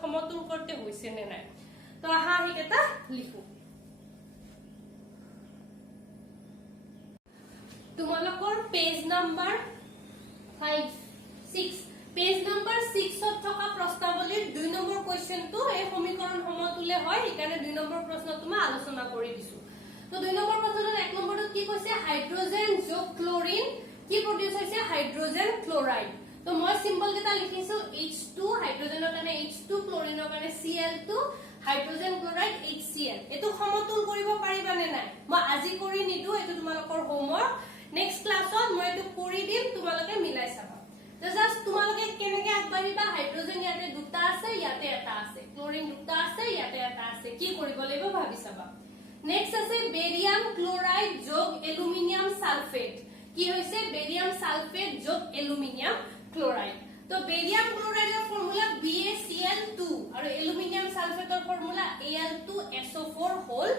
সমতুল কৰতে হৈছে নে নাই তো আহা হেকেটা লিখো তোমালোকৰ পেজ নাম্বাৰ 5 6 পেজ নাম্বাৰ 6 ত থকা প্ৰস্তাৱলীৰ 2 নম্বৰ কোৱেশ্চনটো এই সমীকৰণ সমতুলে হয় সেইকাৰণে 2 নম্বৰ প্ৰশ্নটো মই আলোচনা কৰি দিছো তো 2 নম্বৰ প্ৰশ্নটোত 1 নম্বৰটো কি কৈছে হাইড্ৰোজেন যোগ ক্লোৰিন কি প্ৰডিউস হৈছে হাইড্ৰোজেন ক্লোৰাইড তো মই সিম্বল কেটা লিখিছো H2 হাইড্ৰোজেনৰ কাৰণে H2 ক্লোৰিনৰ কাৰণে Cl2 হাইড্ৰোজেন ক্লোৰাইড HCl এটো সমতুল কৰিব পাৰিবা নে নাই মই আজি কৰি নিদু এটো তোমালোকৰ হোমৱৰ্ক নেক্সট ক্লাছত মই এটো কৰি দিম তোমালোকে মিলাই চাবা তো জাস্ট তোমালোকে কেনেকে আগবাঢ়িবা হাইড্ৰোজেন ইয়াতে দুটা আছে ইয়াতে এটা আছে ক্লোৰিন দুটা আছে ইয়াতে এটা আছে কি কৰিব লাগিব ভাবি চাবা নেক্সট আছে বেৰিয়াম ক্লোৰাইড যোগ এলুমিনিয়াম সালফেট কি হৈছে বেৰিয়াম সালফেট যোগ এলুমিনিয়াম ক্লোৰাইড তো বেৰিয়াম ক্লোৰাইডৰ ফৰ্মুলা BaCl2 আৰু এলুমিনিয়াম সালফেটৰ ফৰ্মুলা Al2SO4 হোল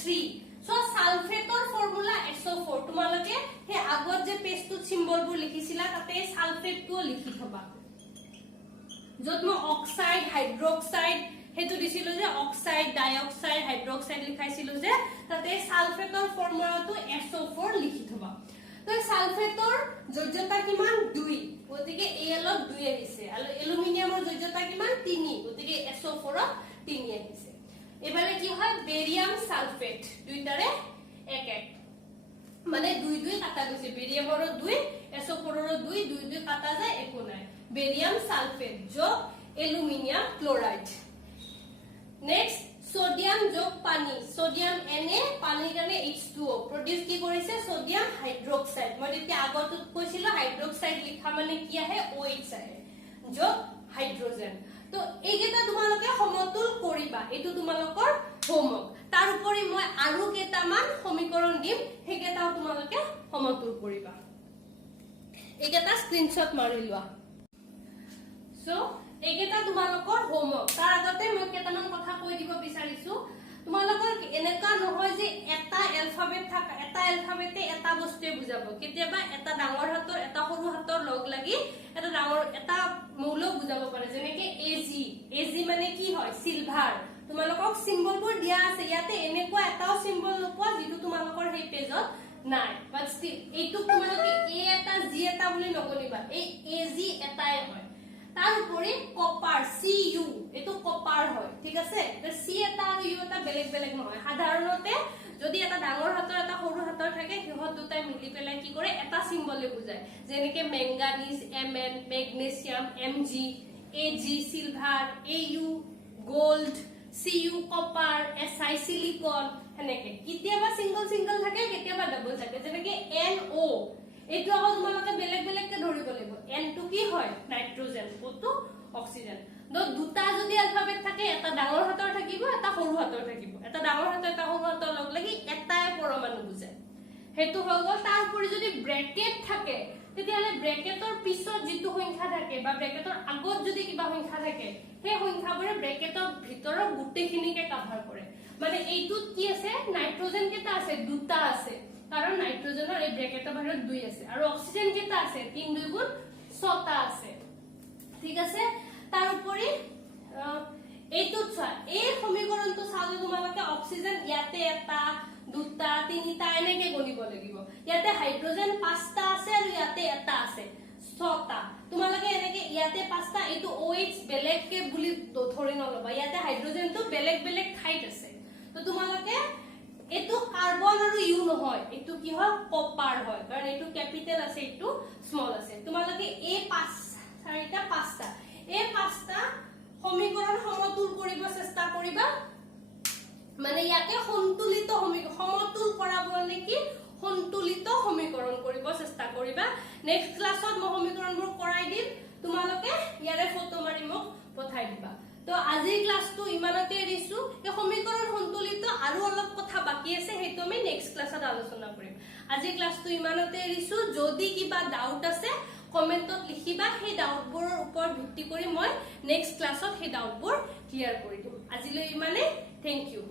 3 সো সালফেটৰ ফৰ্মুলা SO4 তোমালোকে হে আগত যে পেজটো সিম্বলবোৰ লিখিছিলা তাতে সালফেটটো লিখি থবা যত মই অক্সাইড হাইড্ৰক্সাইড হেতু দিছিলো যে অক্সাইড ডাইঅক্সাইড হাইড্ৰক্সাইড লিখাইছিলো যে তাতে সালফেটৰ ফৰ্মুলাটো SO4 লিখি থবা তো সালফেটৰ যোজ্যতা কিমান 2 গতিকে Al ত 2 আহিছে আৰু এলুমিনিয়ামৰ যোজ্যতা কিমান 3 গতিকে SO4 ত 3 আহিছে এবারে কি হয় বেরিয়াম সালফেট দুইটারে 1 1 মানে 2 2 কাটা গৈছে বেৰিয়ামৰ 2 SO4 ৰ 2 2 2 কাটা যায় একো নাই বেৰিয়াম সালফেট যোগ এলুমিনিয়াম ক্লোৰাইড নেক্সট সোডিয়াম যোগ পানী সোডিয়াম Na পানীৰ কাৰণে H2O প্ৰডিউস কি কৰিছে সোডিয়াম হাইড্ৰক্সাইড মই তেতিয়া আগত কৈছিলো হাইড্ৰক্সাইড লিখা মানে কি আহে OH আহে যোগ হাইড্ৰোজেন তো এইকেটা তোমালোকে সমতুল কৰিবা এটো তোমালোকৰ হোমৱৰ্ক তাৰ উপৰি মই আৰু কেটামান সমীকৰণ দিম হেকেটাও তোমালোকে সমতুল কৰিবা এইকেটা স্ক্ৰিনশ্বট মাৰি লোৱা সো এইকেটা তোমালোকৰ হোমৱৰ্ক তাৰ আগতে মই কেটামান কথা কৈ দিব বিচাৰিছো তোমালোকৰ এনেকা নহয় যে এটা এলফাবেট থাকা এটা এলফাবেটে এটা বস্তুৱে বুজাব কেতিয়াবা এটা ডাঙৰ হাতৰ এটা সৰু হাতৰ লগ লাগি এটা ডাঙৰ এটা মৌল বুজাব পাৰে যেনেকে AG মানে কি হয় সিলভাৰ তোমালোকক সিম্বলবোৰ দিয়া আছে ইয়াতে এনেকুৱা এটাও সিম্বল নোপোৱা যেটো তোমালোকৰ সেই পেজত নাই বাট ষ্টিল এইটো তোমালোকে A এটা G এটা বুলি নগনিবা এই AG এটাই হয় তাৰ উপৰি কপাৰ Cu এটো কপাৰ হয় ঠিক আছে তো C এটা আৰু U এটা বেলেগ বেলেগ নহয় সাধাৰণতে যদি এটা ডাঙৰ হাতৰ এটা সৰু হাতৰ থাকে সিহঁত দুটাই মিলি পেলাই কি কৰে এটা সিম্বলে বুজায় যেনেকে manganese Mn magnesium Mg Ag silver Au gold Cu copper Si silicon হেনেকে কেতিয়াবা সিঙ্গল থাকে কেতিয়াবা ডাবল থাকে যেনেকে NO এইটো আকৌ তোমালোকে বেলেগ বেলেগকে ধৰিব লাগিব N2 কি হয় নাইট্ৰজেন O2 অক্সিজেন দুটা যদি আলফাবেট থাকে এটা ডাঙৰ হাতৰ থাকিব এটা সৰু হাতৰ থাকিব এটা ডাঙৰ হাতৰ এটা সৰু হাতৰ লগ লাগি এটাই পৰমাণু বুজায় হেতু হৈ গ'ল তাৰ উপৰি যদি ব্ৰেকেট থাকে তেতিয়ালে ব্ৰেকেটৰ পিছত যেটো সংখ্যা থাকে বা ব্ৰেকেটৰ আগত যদি কিবা সংখ্যা থাকে সেই সংখ্যাবোৰে ব্ৰেকেটৰ ভিতৰৰ গুটেখিনিকে কভাৰ কৰে মানে এইটোত কি আছে নাইট্ৰজেন কেটা আছে দুটা আছে কাৰণ নাইট্ৰজেনৰ এই ব্ৰেকেটৰ বাহিৰত দুই আছে আৰু অক্সিজেন কেটা আছে 3 2 গুণ 6টা আছে ঠিক আছে তাৰ উপৰি এইটো চোৱা এই সমীকৰণটো চালে তোমালোকে অক্সিজেন ইয়াতে এটা দুটা তিনিটা এনেকে গণিব লাগিব ইয়াতে হাইড্ৰোজেন 5টা আছে আৰু ইয়াতে এটা আছে 6টা তোমালোকে এনেকে ইয়াতে 5টা এইটো OH বেলেগকে বুলি ধৰি নলবা ইয়াতে হাইড্ৰোজেনটো বেলেগ বেলেগ ঠাইত আছে তো তোমালোকে এটো কাৰ্বন আৰু ইউ নহয় এটো কি হয় কপাৰ হয় কাৰণ এটো ক্যাপিটাল আছে এটো স্মল আছে তোমালোকে এই 5টা এই 5টা সমীকৰণ সমতুল কৰিব চেষ্টা কৰিবা মানে ইয়াতে সন্তুলিত সমতুল কৰাব নেকি সন্তুলিত সমীকৰণ কৰিব চেষ্টা কৰিবা নেক্সট ক্লাছত মই সমীকৰণবোৰ কৰাই দিম তোমালোকে ইয়াৰে ফটো মাৰি মোক পঠাই দিবা তো আজিৰ ক্লাসটো ইমানতে এৰিছো এই সমীকৰণ সন্তুলিত আৰু অলপ কথা বাকি আছে হেতু আমি নেক্সট ক্লাসত আলোচনা কৰিম আজিৰ ক্লাসটো ইমানতে এৰিছো যদি কিবা ডাউট আছে কমেন্টত লিখিবা সেই ডাউটবোৰৰ ওপৰত ভিত্তি কৰি মই নেক্সট ক্লাসত সেই ডাউটবোৰ ক্লিয়াৰ কৰি দিম আজিলৈ ইমানে থ্যাংক ইউ